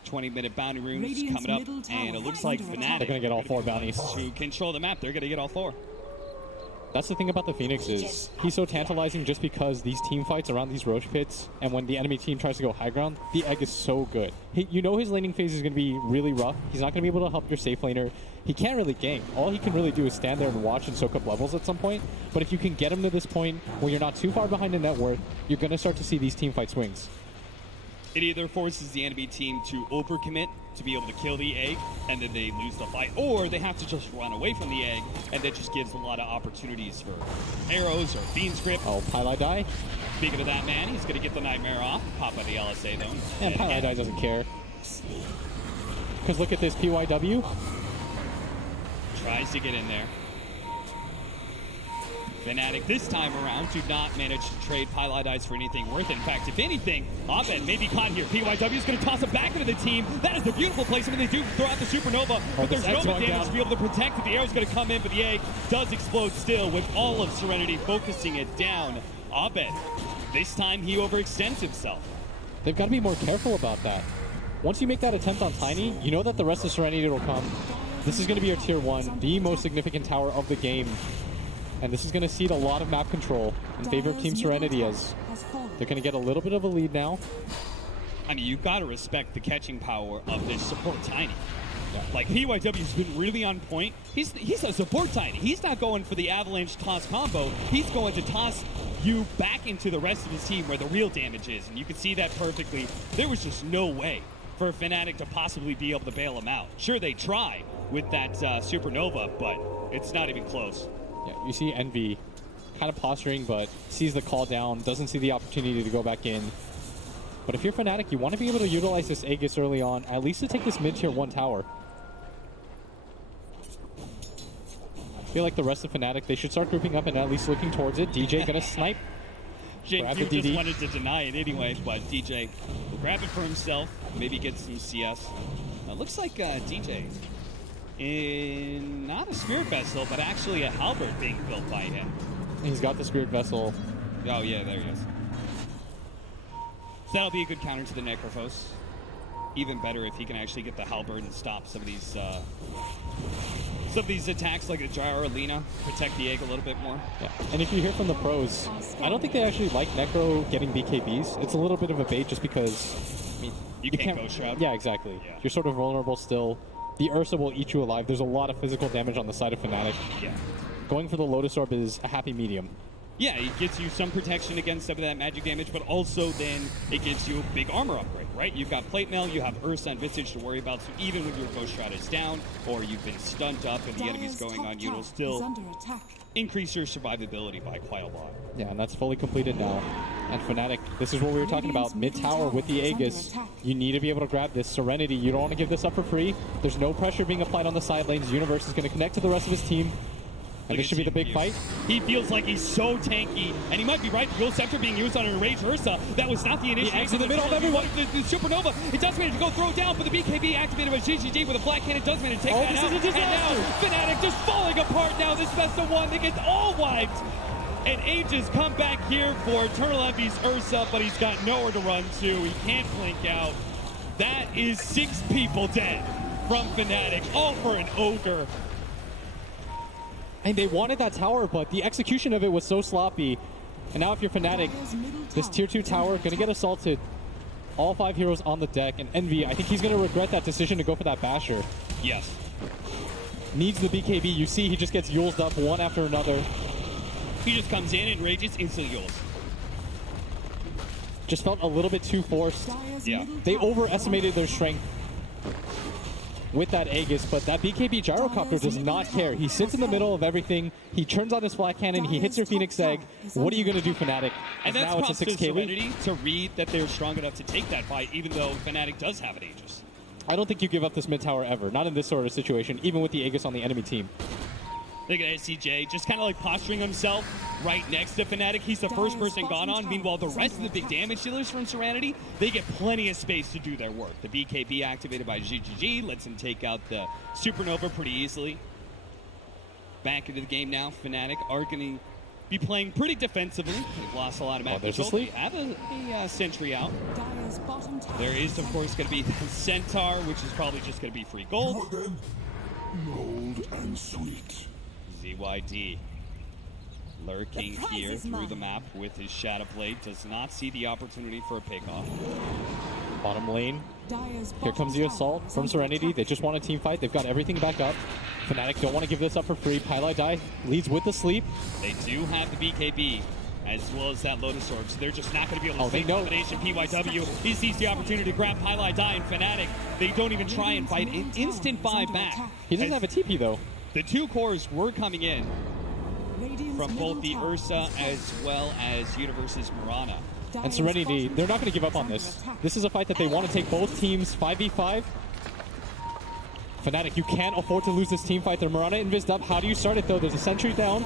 20-minute bounty runes coming up, and it looks like Fnatic they're going to get all 4 bounties. To control the map, they're going to get all 4. That's the thing about the Phoenix is he's so tantalizing just because these team fights around these Roche pits, and when the enemy team tries to go high ground, the egg is so good. You know his laning phase is going to be really rough. He's not going to be able to help your safe laner. He can't really gank. All he can really do is stand there and watch and soak up levels at some point. But if you can get him to this point where you're not too far behind in net worth, you're going to start to see these team fight swings. It either forces the enemy team to overcommit to be able to kill the egg, and then they lose the fight, or they have to just run away from the egg, and that just gives a lot of opportunities for arrows or Fiend's Grip. Oh, Pylai die. Speaking of that, man, he's going to get the Nightmare off. Pop out the LSA, though. And Pylai die doesn't care. Because look at this PYW. Tries to get in there. Fnatic this time around do not manage to trade Pylai dice for anything worth it. In fact, if anything, Abed may be caught here. PYW is going to toss it back into the team. That is the beautiful placement. They do throw out the Supernova, but there's no damage to be able to protect it. The arrow's going to come in, but the egg does explode still with all of Serenity focusing it down. Abed, this time he overextends himself. They've got to be more careful about that. Once you make that attempt on Tiny, you know that the rest of Serenity will come. This is going to be your tier 1, the most significant tower of the game. And this is going to cede a lot of map control in favor of Team Serenity as they're going to get a little bit of a lead now. I mean, you've got to respect the catching power of this support Tiny. Yeah. Like, PYW's been really on point. He's a support Tiny. He's not going for the Avalanche toss combo. He's going to toss you back into the rest of his team where the real damage is. And you can see that perfectly. There was just no way for Fnatic to possibly be able to bail him out. Sure, they try with that Supernova, but it's not even close. Yeah, you see Envy kind of posturing, but sees the call down, doesn't see the opportunity to go back in. But if you're Fnatic, you want to be able to utilize this Aegis early on, at least to take this mid-tier 1 tower. I feel like the rest of Fnatic, they should start grouping up and at least looking towards it. DJ gonna snipe. JQ just wanted to deny it anyway, but DJ will grab it for himself, maybe get some CS. Looks like DJ in not a Spirit Vessel, but actually a Halberd being built by him. He's got the Spirit Vessel. Oh yeah, there he is. So that'll be a good counter to the Necrophos. Even better if he can actually get the Halberd and stop some of these attacks like a Jar or Lina, protect the egg a little bit more. Yeah. And if you hear from the pros, I don't think they actually like Necro getting BKBs. It's a little bit of a bait just because, I mean, you can't go Shroud. Yeah, exactly. Yeah. You're sort of vulnerable still. The Ursa will eat you alive. There's a lot of physical damage on the side of Fnatic. Yeah. Going for the Lotus Orb is a happy medium. Yeah, it gets you some protection against some of that magic damage, but also then it gives you a big armor upgrade, right? You've got Plate Mail, you have Ursa and Visage to worry about, so even when your Ghost Shroud is down, or you've been stunned up and the enemy's going on, you'll still increase your survivability by quite a lot. Yeah, and that's fully completed now. And Fnatic, this is what we were talking about, mid-tower with the Aegis. You need to be able to grab this. Serenity, you don't want to give this up for free. There's no pressure being applied on the side lanes. Universe is going to connect to the rest of his team. And this should be the big fight. He feels like he's so tanky, and he might be right. The Gold Scepter being used on an Enraged Ursa. That was not the initiation. He exits in the middle of everyone. The Supernova. It does manage to go throw down, but the BKB activated by GGG with a Black Cannon does manage to take that this out. is a disaster. And now Fnatic just falling apart now. This best of one. They get all wiped. And Aegis come back here for Eternal Envy's Ursa, but he's got nowhere to run to. He can't blink out. That is 6 people dead from Fnatic, all for an Ogre. And they wanted that tower, but the execution of it was so sloppy. And now if you're Fnatic, this tier 2 tower going to get assaulted. All 5 heroes on the deck. And Envy, I think he's going to regret that decision to go for that Basher. Yes. Needs the BKB. You see he just gets Yulesed up one after another. He just comes in and rages, instantly Yules. Just felt a little bit too forced. Yeah. They overestimated their strength with that Aegis, but that BKB Gyrocopter does not care. He sits in the middle of everything. He turns on his Black Cannon. He hits your Phoenix Egg. What are you going to do, Fnatic? And that's now it's a 6K Serenity to read that they're strong enough to take that fight, even though Fnatic does have an Aegis. I don't think you give up this mid tower ever. Not in this sort of situation, even with the Aegis on the enemy team. Look at SCJ, just kind of like posturing himself right next to Fnatic. He's the first person gone on. Meanwhile, the rest of the big damage dealers from Serenity, they get plenty of space to do their work. The BKB activated by GGG lets him take out the Supernova pretty easily. Back into the game now, Fnatic are going to be playing pretty defensively. They've lost a lot of map control. They have a sentry out. There is, of course, going to be the Centaur, which is probably just going to be free gold. Gold and sweet. ZYD lurking here through the map with his Shadow Blade. Does not see the opportunity for a pick-off. Bottom lane. Here comes the assault from Serenity. They just want a team fight. They've got everything back up. Fnatic don't want to give this up for free. Pylai Die leads with the sleep. They do have the BKB as well as that Lotus Orb, so they're just not going to be able to see combination. PYW, he sees the opportunity to grab Pylai Die, and Fnatic, they don't even try and fight. An instant buy back. He doesn't have a TP though. The 2 cores were coming in from both the Ursa as well as Universe's Mirana. And Serenity, they're not going to give up on this. This is a fight that they want to take both teams 5v5. Fnatic, you can't afford to lose this team fight. They're Mirana invised up. How do you start it though? There's a sentry down.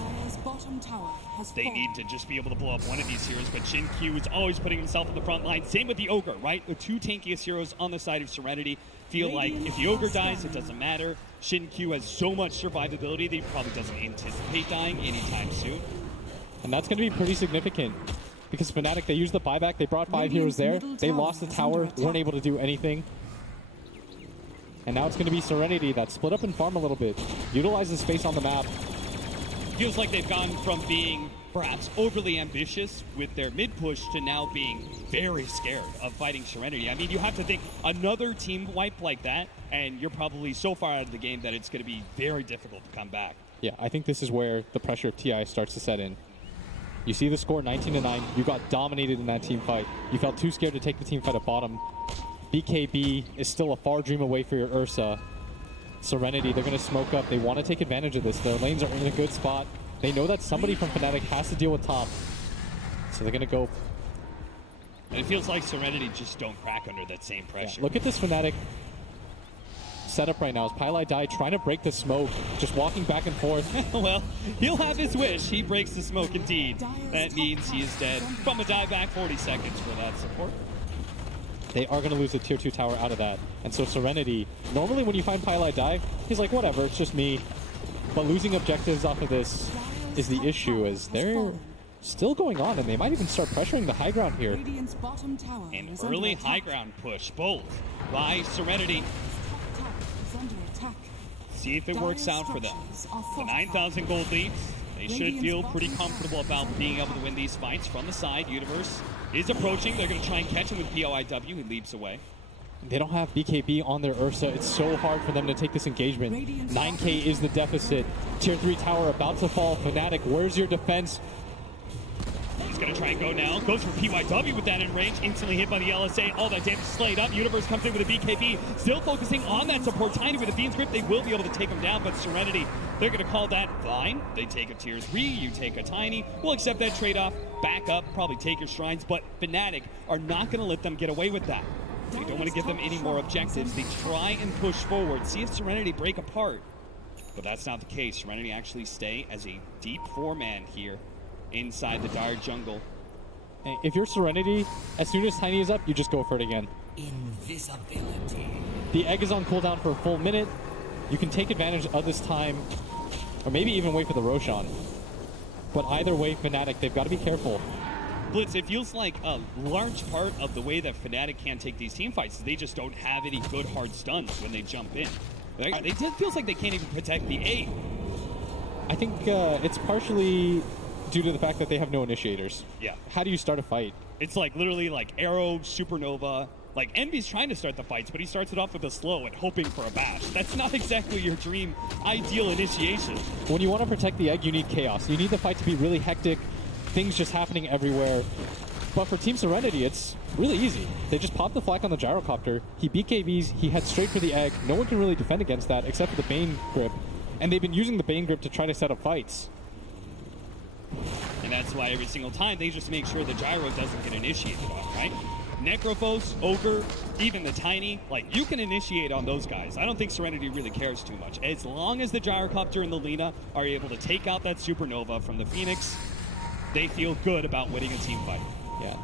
They need to just be able to blow up one of these heroes, but Shin Q is always putting himself in the front line. Same with the Ogre, right? The 2 tankiest heroes on the side of Serenity feel like if the Ogre dies, it doesn't matter. Shin Q has so much survivability that he probably doesn't anticipate dying anytime soon. And that's going to be pretty significant because Fnatic, they used the buyback. They brought 5 heroes there. They lost the tower, weren't able to do anything. And now it's going to be Serenity that split up and farm a little bit, utilize the space on the map. Feels like they've gone from being perhaps overly ambitious with their mid push to now being very scared of fighting Serenity. I mean, you have to think another team wipe like that, and you're probably so far out of the game that it's going to be very difficult to come back. Yeah, I think this is where the pressure of TI starts to set in. You see the score 19-9. You got dominated in that team fight. You felt too scared to take the team fight at bottom. BKB is still a far dream away for your Ursa. Serenity, they're going to smoke up. They want to take advantage of this. Their lanes are in a good spot. They know that somebody from Fnatic has to deal with top. So they're going to go. And it feels like Serenity just don't crack under that same pressure. Yeah, look at this Fnatic setup right now. As Pylai Die trying to break the smoke, just walking back and forth. Well, he'll have his wish. He breaks the smoke indeed. That means he is dead from a dieback. 40 seconds for that support. They are going to lose the tier 2 tower out of that. And so Serenity, normally when you find Pylai Die, he's like, whatever, it's just me. But losing objectives off of this is the issue, as they're still going on, and they might even start pressuring the high ground here. An early high ground push, both by Serenity. See if it works out for them. The 9,000 gold leads. They should feel pretty comfortable about being able to win these fights from the side. Universe is approaching. They're going to try and catch him with POIW. He leaps away. They don't have BKB on their Ursa. It's so hard for them to take this engagement. 9K is the deficit. Tier 3 tower about to fall. Fnatic, where's your defense? He's going to try and go now. Goes for PYW with that in range. Instantly hit by the LSA. All that damage slayed up. Universe comes in with a BKB. Still focusing on that support. Tiny with a Fiend's Grip. They will be able to take him down, but Serenity, they're going to call that fine. They take a tier 3. You take a Tiny. We'll accept that trade-off. Back up. Probably take your shrines, but Fnatic are not going to let them get away with that. They don't want to give them any more objectives. They try and push forward. See if Serenity break apart. But that's not the case. Serenity actually stay as a deep 4-man here inside the Dire jungle. And if you're Serenity, as soon as Tiny is up, you just go for it again. Invisibility. The egg is on cooldown for a full minute. You can take advantage of this time, or maybe even wait for the Roshan. But either way, Fnatic, they've got to be careful. Blitz, it feels like a large part of the way that Fnatic can't take these team fights is they just don't have any good hard stuns when they jump in. It feels like they can't even protect the A. I think it's partially due to the fact that they have no initiators. Yeah. How do you start a fight? It's like literally like Arrow, Supernova. Like Envy's trying to start the fights, but he starts it off with a slow and hoping for a bash. That's not exactly your dream ideal initiation. When you want to protect the egg, you need chaos. You need the fight to be really hectic, things just happening everywhere. But for Team Serenity, it's really easy. They just pop the flak on the gyrocopter. He BKBs, he heads straight for the egg. No one can really defend against that except for the Bane grip. And they've been using the Bane grip to try to set up fights. And that's why every single time they just make sure the gyro doesn't get initiated on, right? Necrophos, Ogre, even the Tiny, like you can initiate on those guys. I don't think Serenity really cares too much. As long as the gyrocopter and the Lina are able to take out that Supernova from the Phoenix, they feel good about winning a team fight. Yeah.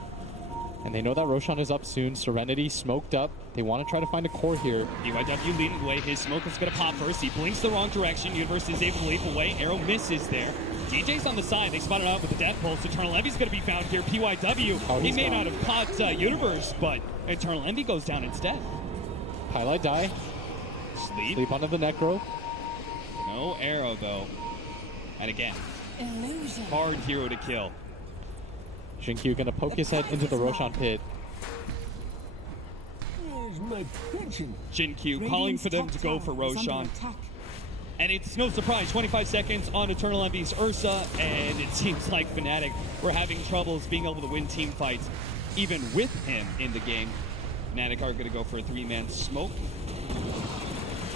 And they know that Roshan is up soon. Serenity smoked up. They want to try to find a core here. BYW leading the way. His smoke is going to pop first. He blinks the wrong direction. Universe is able to leap away. Arrow misses there. DJ's on the side. They spot it out with the Death Pulse. Eternal Envy's going to be found here. PYW, he may not have caught Universe, but Eternal Envy goes down instead. Highlight die. Sleep onto the Necro. No arrow, though. And again, hard hero to kill. Jinkyu gonna poke his head into the Roshan pit. Jinkyu calling for them to go for Roshan. And it's no surprise, 25 seconds on Eternal Envy's Ursa, and it seems like Fnatic were having troubles being able to win team fights, even with him in the game. Fnatic are going to go for a 3-man smoke.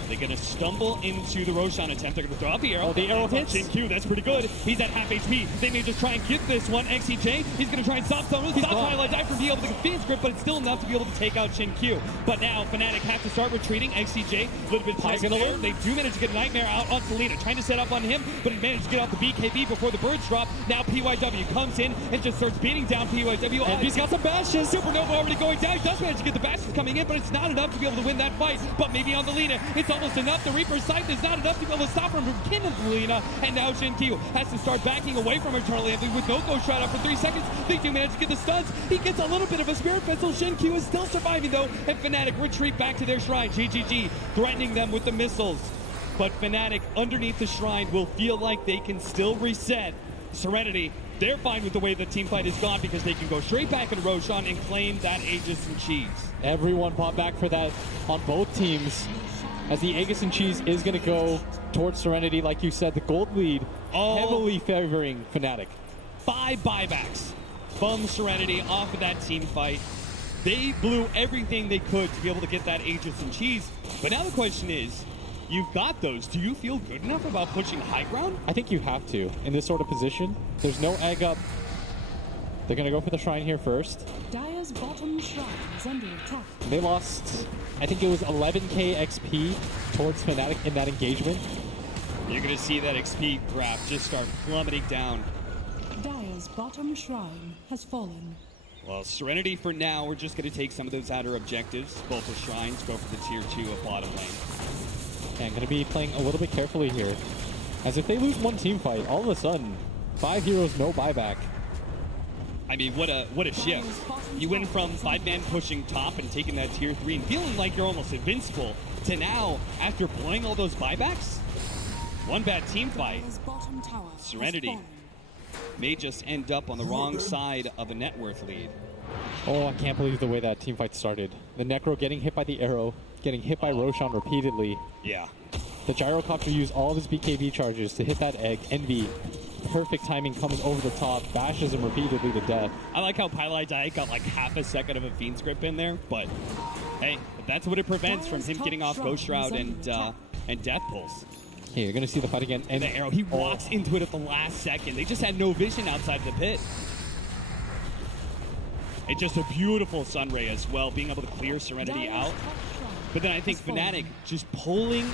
They're going to stumble into the Roshan attempt. They're going to throw out the arrow. Oh, the arrow hits. Jinkyu, that's pretty good. He's at half HP. They may just try and get this one. XCJ, he's going to try and stop someone. Stop Highlight Die from being able to get Phoenix Grip, but it's still enough to be able to take out Jinkyu. But now Fnatic have to start retreating. XCJ, a little bit pressure there. They do manage to get a Nightmare out on Selena, trying to set up on him, but he managed to get out the BKB before the birds drop. Now PYW comes in and just starts beating down PYW. And he's got some bashes. Supernova already going down. He does manage to get the bashes coming in, but it's not enough to be able to win that fight. But maybe on the Lina, it's almost enough. The Reaper's sight is not enough to be able to stop him from killing the Lina. And now Jinkyu has to start backing away from Eternal Envy with no ghost shot out for 3 seconds. They do manage to get the stuns. He gets a little bit of a Spirit Pistol. Jinkyu is still surviving though, and Fnatic retreat back to their shrine. GGG threatening them with the missiles. But Fnatic underneath the shrine will feel like they can still reset. Serenity, they're fine with the way the team fight is gone because they can go straight back into Roshan and claim that Aegis and Cheese. Everyone bought back for that on both teams, as the Aegis and Cheese is going to go towards Serenity. Like you said, the gold lead heavily favoring Fnatic. 5 buybacks from Serenity off of that team fight. They blew everything they could to be able to get that Aegis and Cheese. But now the question is, you've got those. Do you feel good enough about pushing high ground? I think you have to in this sort of position. There's no egg up. They're going to go for the shrine here first. Dire's bottom shrine is under attack. They lost, I think it was 11k XP towards Fnatic in that engagement. You're going to see that XP graph just start plummeting down. Dire's bottom shrine has fallen. Well, Serenity for now, we're just going to take some of those outer objectives. Both the shrines go for the tier 2 of bottom lane. And going to be playing a little bit carefully here. As if they lose one team fight, all of a sudden, 5 heroes, no buyback. I mean, what a shift. You went from 5-man pushing top and taking that tier 3 and feeling like you're almost invincible to now, after blowing all those buybacks, one bad team fight, Serenity may just end up on the wrong side of a net worth lead. Oh, I can't believe the way that team fight started. The Necro getting hit by the arrow, getting hit by Roshan repeatedly. Yeah. The gyrocopter used all of his BKB charges to hit that egg. Envy, perfect timing, comes over the top, bashes him repeatedly to death. I like how Pylai Dai got like half a second of a Fiend's Grip in there, but hey, that's what it prevents from him getting off Ghost Shroud and Death Pulse. Hey, you're going to see the fight again. And the arrow, he walks into it at the last second. They just had no vision outside the pit. And just a beautiful Sunray as well, being able to clear Serenity out. But then I think Fnatic just pulling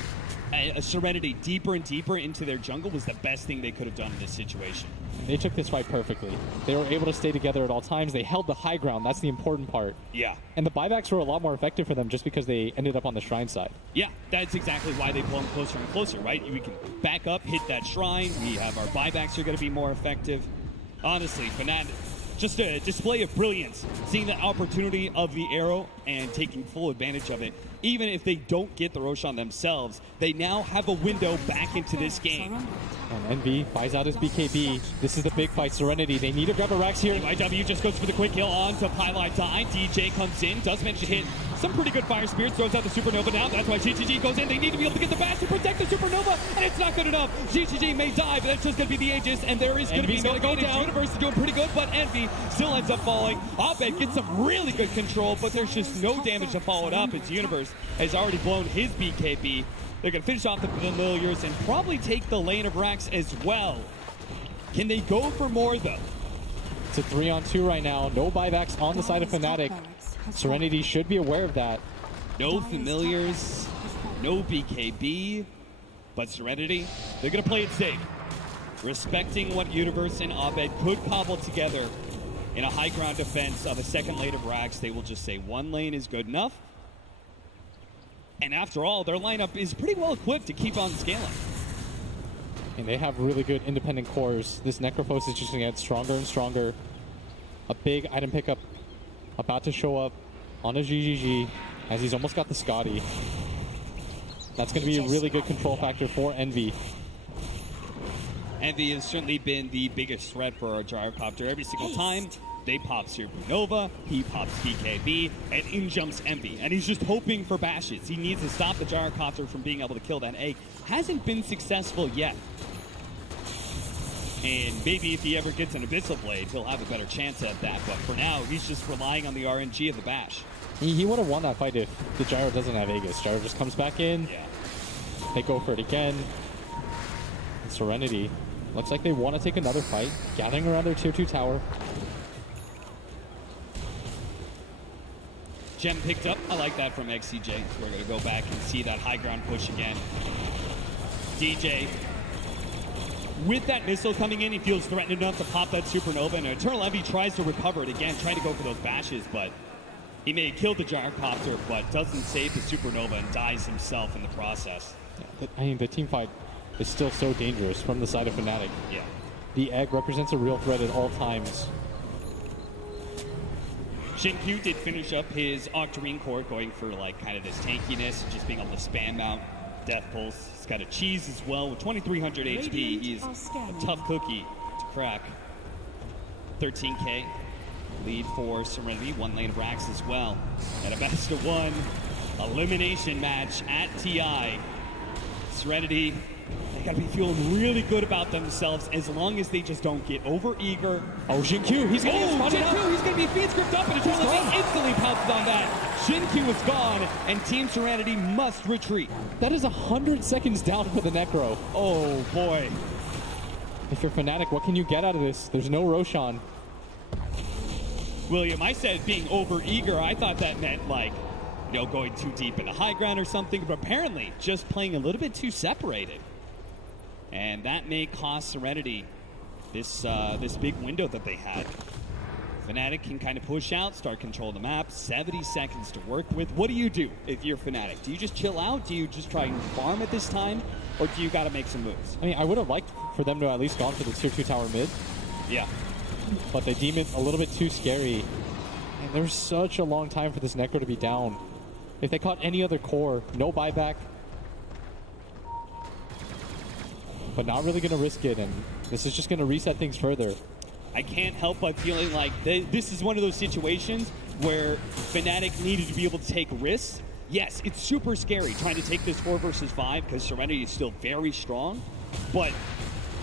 Serenity deeper and deeper into their jungle was the best thing they could have done in this situation. They took this fight perfectly. They were able to stay together at all times. They held the high ground. That's the important part. Yeah. And the buybacks were a lot more effective for them just because they ended up on the shrine side. Yeah, that's exactly why they pull them closer and closer, right? We can back up, hit that shrine. We have our buybacks are going to be more effective. Honestly, Fnatic, just a display of brilliance, seeing the opportunity of the arrow and taking full advantage of it. Even if they don't get the Roshan themselves, they now have a window back into this game. And Envy buys out his BKB. This is the big fight. Serenity, they need to grab a Rex here. YW just goes for the quick kill on to Pylite Die. DJ comes in, does manage to hit some pretty good fire spirits, throws out the Supernova now. That's why GGG goes in. They need to be able to get the bash to protect the Supernova, and it's not good enough. GGG may die, but that's just going to be the Aegis, and there is going to be no go down. Universe is doing pretty good, but Envy still ends up falling. Abed gets some really good control, but there's just no damage to follow it up. It's Universe has already blown his BKB. They're going to finish off the Familiars and probably take the lane of Rax as well. Can they go for more, though? It's a 3-on-2 right now. No buybacks on the side of Fnatic. Serenity should be aware of that. No Familiars, no BKB, but Serenity, they're going to play it safe. Respecting what Universe and Abed could cobble together in a high ground defense of a second lane of Rax. They will just say one lane is good enough. And after all, their lineup is pretty well equipped to keep on scaling. And they have really good independent cores. This Necrophos is just going to get stronger and stronger. A big item pickup about to show up on a GGG as he's almost got the Scotty. That's going to be a really good control factor for Envy. Envy has certainly been the biggest threat for our Gyrocopter every single time. They pop Supernova, he pops BKB, and in jumps Envy. And he's just hoping for bashes. He needs to stop the Gyrocopter from being able to kill that egg. Hasn't been successful yet. And maybe if he ever gets an Abyssal Blade, he'll have a better chance at that. But for now, he's just relying on the RNG of the bash. He would have won that fight if the Gyro doesn't have Aegis. Gyro just comes back in. Yeah. They go for it again. And Serenity looks like they want to take another fight, gathering around their tier 2 tower. Gem picked up. I like that from XCJ. We're going to go back and see that high ground push again. DJ, with that missile coming in, he feels threatened enough to pop that Supernova, and Eternal Envy tries to recover it again, trying to go for those bashes, but he may have killed the Gyrocopter, but doesn't save the Supernova and dies himself in the process. Yeah, I mean, the team fight is still so dangerous from the side of Fnatic. Yeah. The egg represents a real threat at all times. Shin-Q did finish up his Octarine core, going for like kind of this tankiness, just being able to spam out Death Pulse. He's got a cheese as well with 2,300 HP. He's a tough cookie to crack. 13K lead for Serenity, one lane of Rax as well. And a best of one elimination match at TI. Serenity, they gotta be feeling really good about themselves as long as they just don't get over eager. Oh, Jin-Q, he's gonna get spotted out. Jin-Q, he's gonna be feed script up, and Eternal Envy instantly pounces on that. Jin-Q is gone, and Team Serenity must retreat. That is 100 seconds down for the Necro. Oh boy. If you're Fnatic, what can you get out of this? There's no Roshan. William, I said being over eager. I thought that meant like, you know, going too deep in the high ground or something, but apparently just playing a little bit too separated. And that may cost Serenity this this big window that they had. Fnatic can kind of push out, start control the map, 70 seconds to work with. What do you do if you're Fnatic? Do you just chill out? Do you just try and farm at this time? Or do you got to make some moves? I mean, I would have liked for them to at least gone for the tier 2 tower mid. Yeah. But they deem it a little bit too scary. And there's such a long time for this Necro to be down. If they caught any other core, no buyback. But not really going to risk it, and this is just going to reset things further. I can't help but feeling like this is one of those situations where Fnatic needed to be able to take risks. Yes, it's super scary trying to take this 4 versus 5 because Serenity is still very strong, but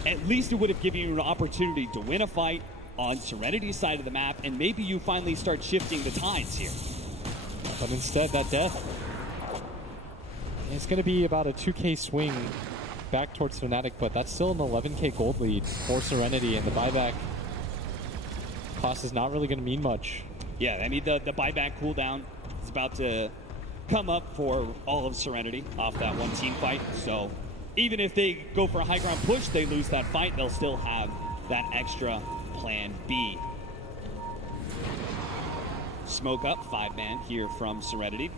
at least it would have given you an opportunity to win a fight on Serenity's side of the map, and maybe you finally start shifting the tides here. But instead, that death, it's going to be about a 2K swing back towards Fnatic, but that's still an 11K gold lead for Serenity, and the buyback cost is not really going to mean much. Yeah, I mean, the buyback cooldown is about to come up for all of Serenity off that one team fight. So even if they go for a high ground push, they lose that fight, they'll still have that extra plan B. Smoke up, 5-man here from Serenity.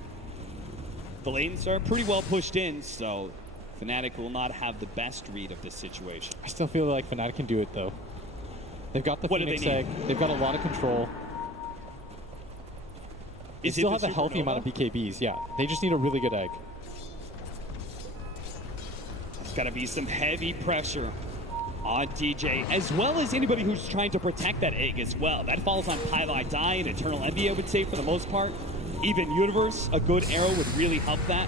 The lanes are pretty well pushed in, so Fnatic will not have the best read of this situation. I still feel like Fnatic can do it, though. They've got the Phoenix egg. They've got a lot of control. They still have a healthy amount of BKBs, yeah. They just need a really good egg. It's got to be some heavy pressure on DJ, as well as anybody who's trying to protect that egg as well. That falls on Pylai Die and Eternal Envy, I would say, for the most part. Even Universe, a good arrow would really help that.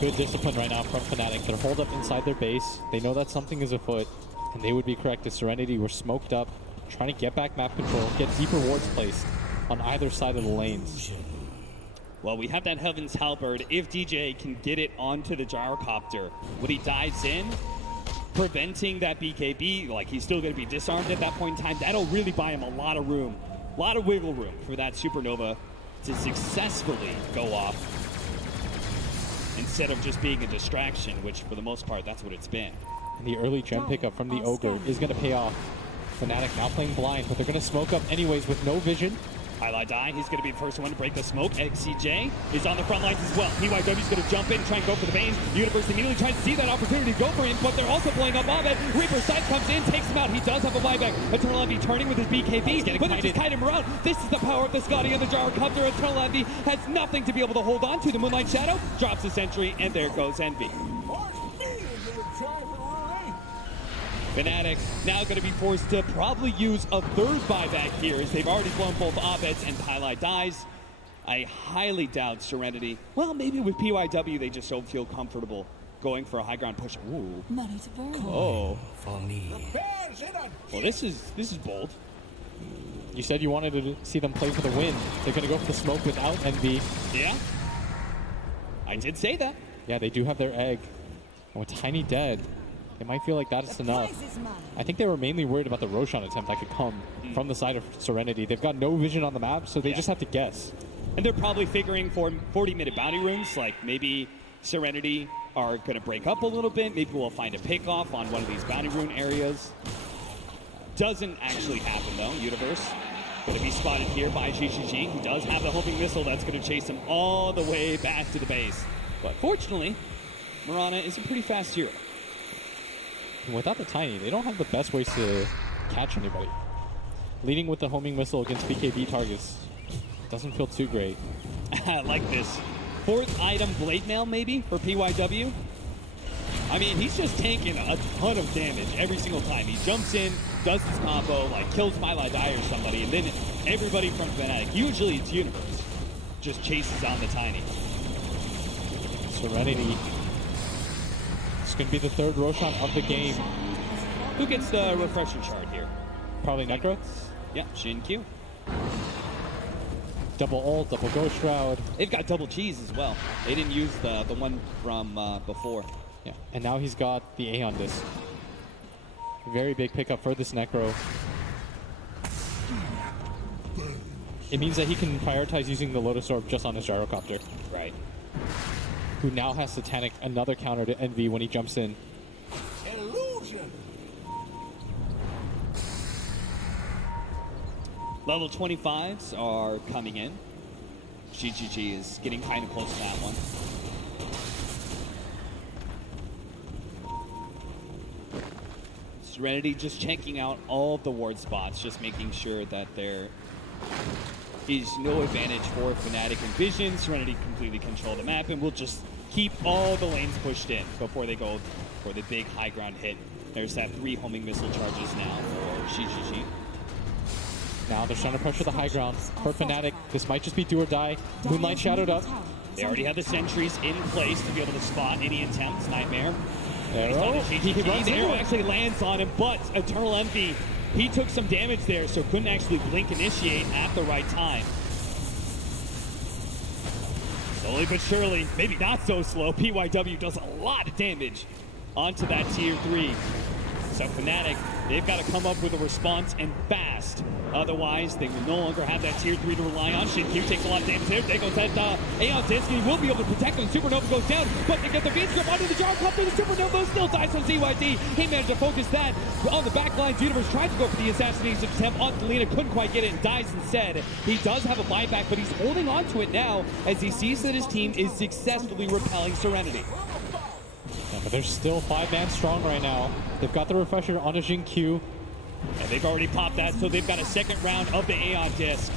Good discipline right now from Fnatic. They're holed up inside their base. They know that something is afoot, and they would be correct. If Serenity were smoked up, trying to get back map control, get deeper wards placed on either side of the lanes. Well, we have that Heaven's Halberd. If DJ can get it onto the gyrocopter, when he dives in, preventing that BKB, like he's still going to be disarmed at that point in time, that'll really buy him a lot of room, a lot of wiggle room for that Supernova to successfully go off instead of just being a distraction, which for the most part, that's what it's been. And the early gem pickup from the Ogre is going to pay off. Fnatic now playing blind, but they're going to smoke up anyways with no vision. Pylai Die, he's going to be the first one to break the smoke. XCJ is on the front lines as well. PYW's going to jump in and try and go for the base. Universe immediately tries to see that opportunity to go for him, but they're also blowing up Abed. Reaper Sight comes in, takes him out. He does have a buyback. Eternal Envy turning with his BKB, but they just kite him around. This is the power of the Scotty and the gyrocopter. Eternal Envy has nothing to be able to hold on to. The Moonlight Shadow drops the sentry, and there goes Envy. Fnatic now going to be forced to probably use a third buyback here, as they've already blown both Abeds and Pylai Dies. I highly doubt Serenity. Well, maybe with PYW they just don't feel comfortable going for a high ground push. Ooh. Oh. For me. Well, this is bold. You said you wanted to see them play for the win. They're going to go for the smoke without Envy. Yeah. I did say that. Yeah, they do have their egg. And with Tiny dead, they might feel like that's enough. I think they were mainly worried about the Roshan attempt that could come from the side of Serenity. They've got no vision on the map, so they just have to guess. And they're probably figuring for 40-minute bounty runes, like maybe Serenity are going to break up a little bit. Maybe we'll find a pick-off on one of these bounty rune areas. Doesn't actually happen, though. Universe going to be spotted here by GGG. He does have the homing missile that's going to chase him all the way back to the base. But fortunately, Mirana is a pretty fast hero. Without the Tiny, they don't have the best ways to catch anybody. Leading with the homing missile against BKB targets doesn't feel too great. I like this. Fourth item, Blade Mail maybe, for PYW. I mean, he's just tanking a ton of damage every single time. He jumps in, does his combo, like kills Pylai Die or somebody, and then everybody from Fnatic, usually it's Universe, just chases on the Tiny. Serenity. It's going to be the third Roshan of the game. Who gets the refresher shard here? Probably Necro. Yeah, Shin Q. Double ult, double Ghost Shroud. They've got double cheese as well. They didn't use the one from before. Yeah, and now he's got the Aeon Disc. Very big pickup for this Necro. It means that he can prioritize using the Lotus Orb just on his gyrocopter. Right. Who now has to tank another counter to Envy when he jumps in. Illusion. Level 25s are coming in. GGG is getting kind of close to that one. Serenity just checking out all of the ward spots, just making sure that there is no advantage for Fnatic and Vision. Serenity completely control the map, and we'll just keep all the lanes pushed in before they go for the big high ground hit. There's that 3 homing missile charges now for GGG. Now they're trying to pressure the high ground for Fnatic. This might just be do or die. Moonlight shadowed up. They already have the sentries in place to be able to spot any attempts. Nightmare. Arrow. He runs the arrow actually lands on him, but Eternal Envy, he took some damage there, so couldn't actually blink initiate at the right time. Slowly but surely, maybe not so slow, PYW does a lot of damage onto that tier 3. So Fnatic, they've got to come up with a response and fast. Otherwise, they will no longer have that tier 3 to rely on. Shin-Q takes a lot of damage there. There goes that Aeon Disc, and he will be able to protect him. Supernova goes down, but they get the V grip onto the gyrocopter. The Supernova still dies from ZYD. He managed to focus that on the back lines. Universe tried to go for the assassination attempt on Selena, couldn't quite get it and dies instead. He does have a buyback, but he's holding on to it now as he sees that his team is successfully repelling Serenity. Yeah, but they're still 5-man strong right now. They've got the refresher on a Jin-Q. And they've already popped that, so they've got a second round of the Aeon Disc.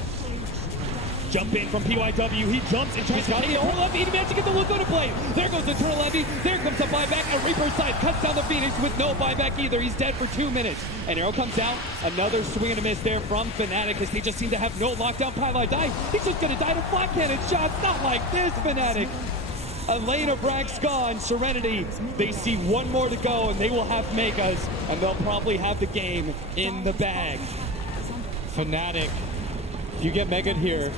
Jump in from PYW. He jumps and tries to take Eternal Envy. He managed to get the look into play. There goes Eternal Envy. There comes the buyback. And Reaper's side cuts down the Phoenix with no buyback either. He's dead for 2 minutes. And Arrow comes out. Another swing and a miss there from Fnatic as they just seem to have no lockdown. Pylai dive. He's just going to die to flat cannon shots. Not like this, Fnatic. Elena Bragg's gone. Serenity, they see one more to go, and they will have Megas, and they'll probably have the game in the bag. Fnatic, if you get Mega here,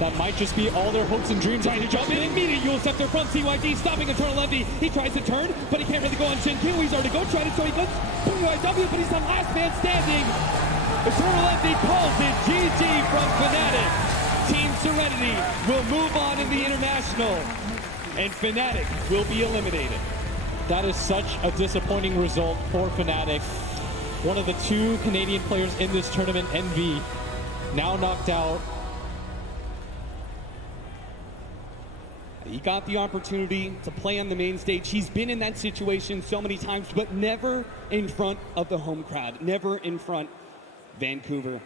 that might just be all their hopes and dreams. Trying to jump in, immediate Yule Scepter from CYD, stopping Eternal Envy. He tries to turn, but he can't really go on Shin-Q. He's already tried it, so he goes PYW, but he's the last man standing. Eternal Envy calls it GG from Fnatic. Team Serenity will move on in the International, and Fnatic will be eliminated. That is such a disappointing result for Fnatic. One of the 2 Canadian players in this tournament, Envy, now knocked out. He got the opportunity to play on the main stage. He's been in that situation so many times, but never in front of the home crowd, never in front of Vancouver.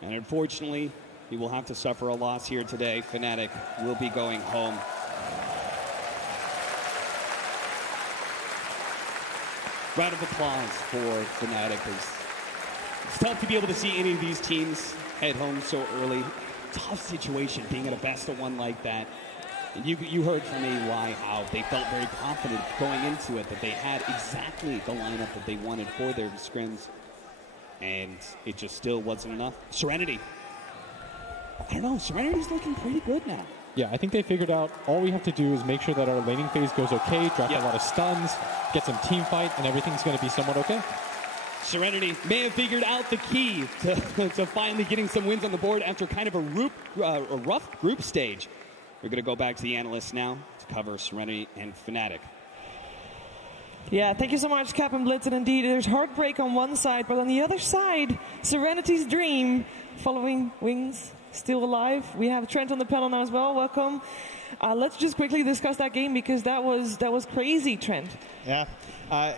And unfortunately, he will have to suffer a loss here today. Fnatic will be going home. Round of applause for Fnatic. It's tough to be able to see any of these teams head home so early. Tough situation being in a best-of-1 like that. And you heard from how they felt very confident going into it, that they had exactly the lineup that they wanted for their scrims. And it just still wasn't enough. Serenity. I don't know, Serenity's looking pretty good now. Yeah, I think they figured out all we have to do is make sure that our laning phase goes okay, drop a lot of stuns, get some team fight, and everything's going to be somewhat okay. Serenity may have figured out the key to finally getting some wins on the board after kind of a rough group stage. We're going to go back to the analysts now to cover Serenity and Fnatic. Yeah, thank you so much, Captain Blitz. And indeed, there's heartbreak on one side, but on the other side, Serenity's dream, following Wings, still alive. We have Trent on the panel now as well. Welcome. Let's just quickly discuss that game because that was crazy, Trent. Yeah.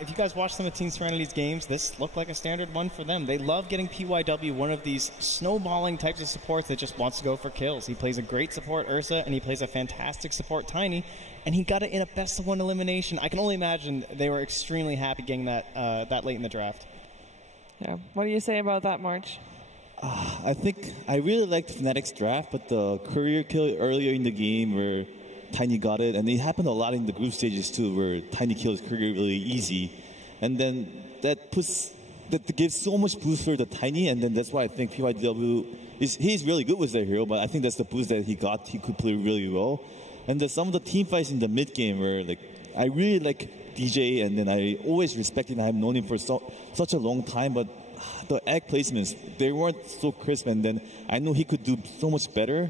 If you guys watch some of Team Serenity's games, this looked like a standard one for them. They love getting PYW, one of these snowballing types of supports that just wants to go for kills. He plays a great support Ursa, and he plays a fantastic support Tiny, and he got it in a best-of-1 elimination. I can only imagine they were extremely happy getting that that late in the draft. Yeah. What do you say about that, March? I think I really liked Fnatic's draft, but the courier kill earlier in the game where Tiny got it, and it happened a lot in the group stages too, where Tiny kills courier really easy, and then that gives so much boost for the Tiny, and then that's why I think PYW he's really good with their hero, but I think that's the boost that he got. He could play really well, and there's some of the team fights in the mid game where I really like DJ, and then I always respect him. I've known him for such a long time, but the egg placements, they weren't so crisp, and then I know he could do so much better.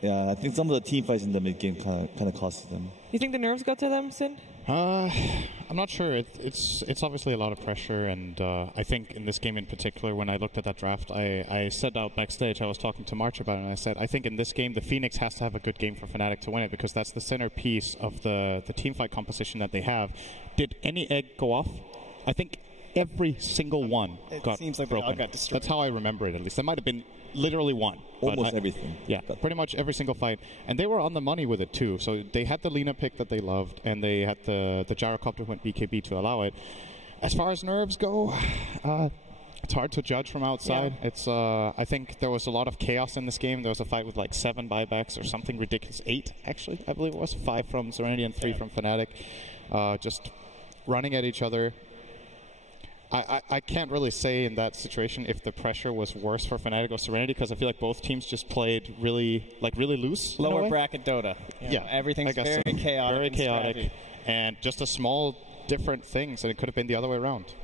Yeah, I think some of the team fights in the mid game kind of cost them. You think the nerves got to them, Sin? I'm not sure. It's obviously a lot of pressure, and I think in this game in particular, when I looked at that draft, I said out backstage, I was talking to March about it, and I said, I think in this game, the Phoenix has to have a good game for Fnatic to win it, because that's the centerpiece of the team fight composition that they have. Did any egg go off? I think every single one got broken. Got destroyed. That's how I remember it, at least. There might have been literally one. Almost everything. Yeah, pretty much every single fight. And they were on the money with it, too. So they had the Lina pick that they loved, and they had the gyrocopter went BKB to allow it. As far as nerves go, it's hard to judge from outside. Yeah. It's I think there was a lot of chaos in this game. There was a fight with like 7 buybacks or something ridiculous. 8, actually, I believe it was. 5 from Serenity and 3 from Fnatic. Just running at each other. I can't really say in that situation if the pressure was worse for Fnatic or Serenity, because I feel like both teams just played really loose. Lower bracket Dota. Yeah, everything's very chaotic. Very chaotic. And just a small different things, and it could have been the other way around.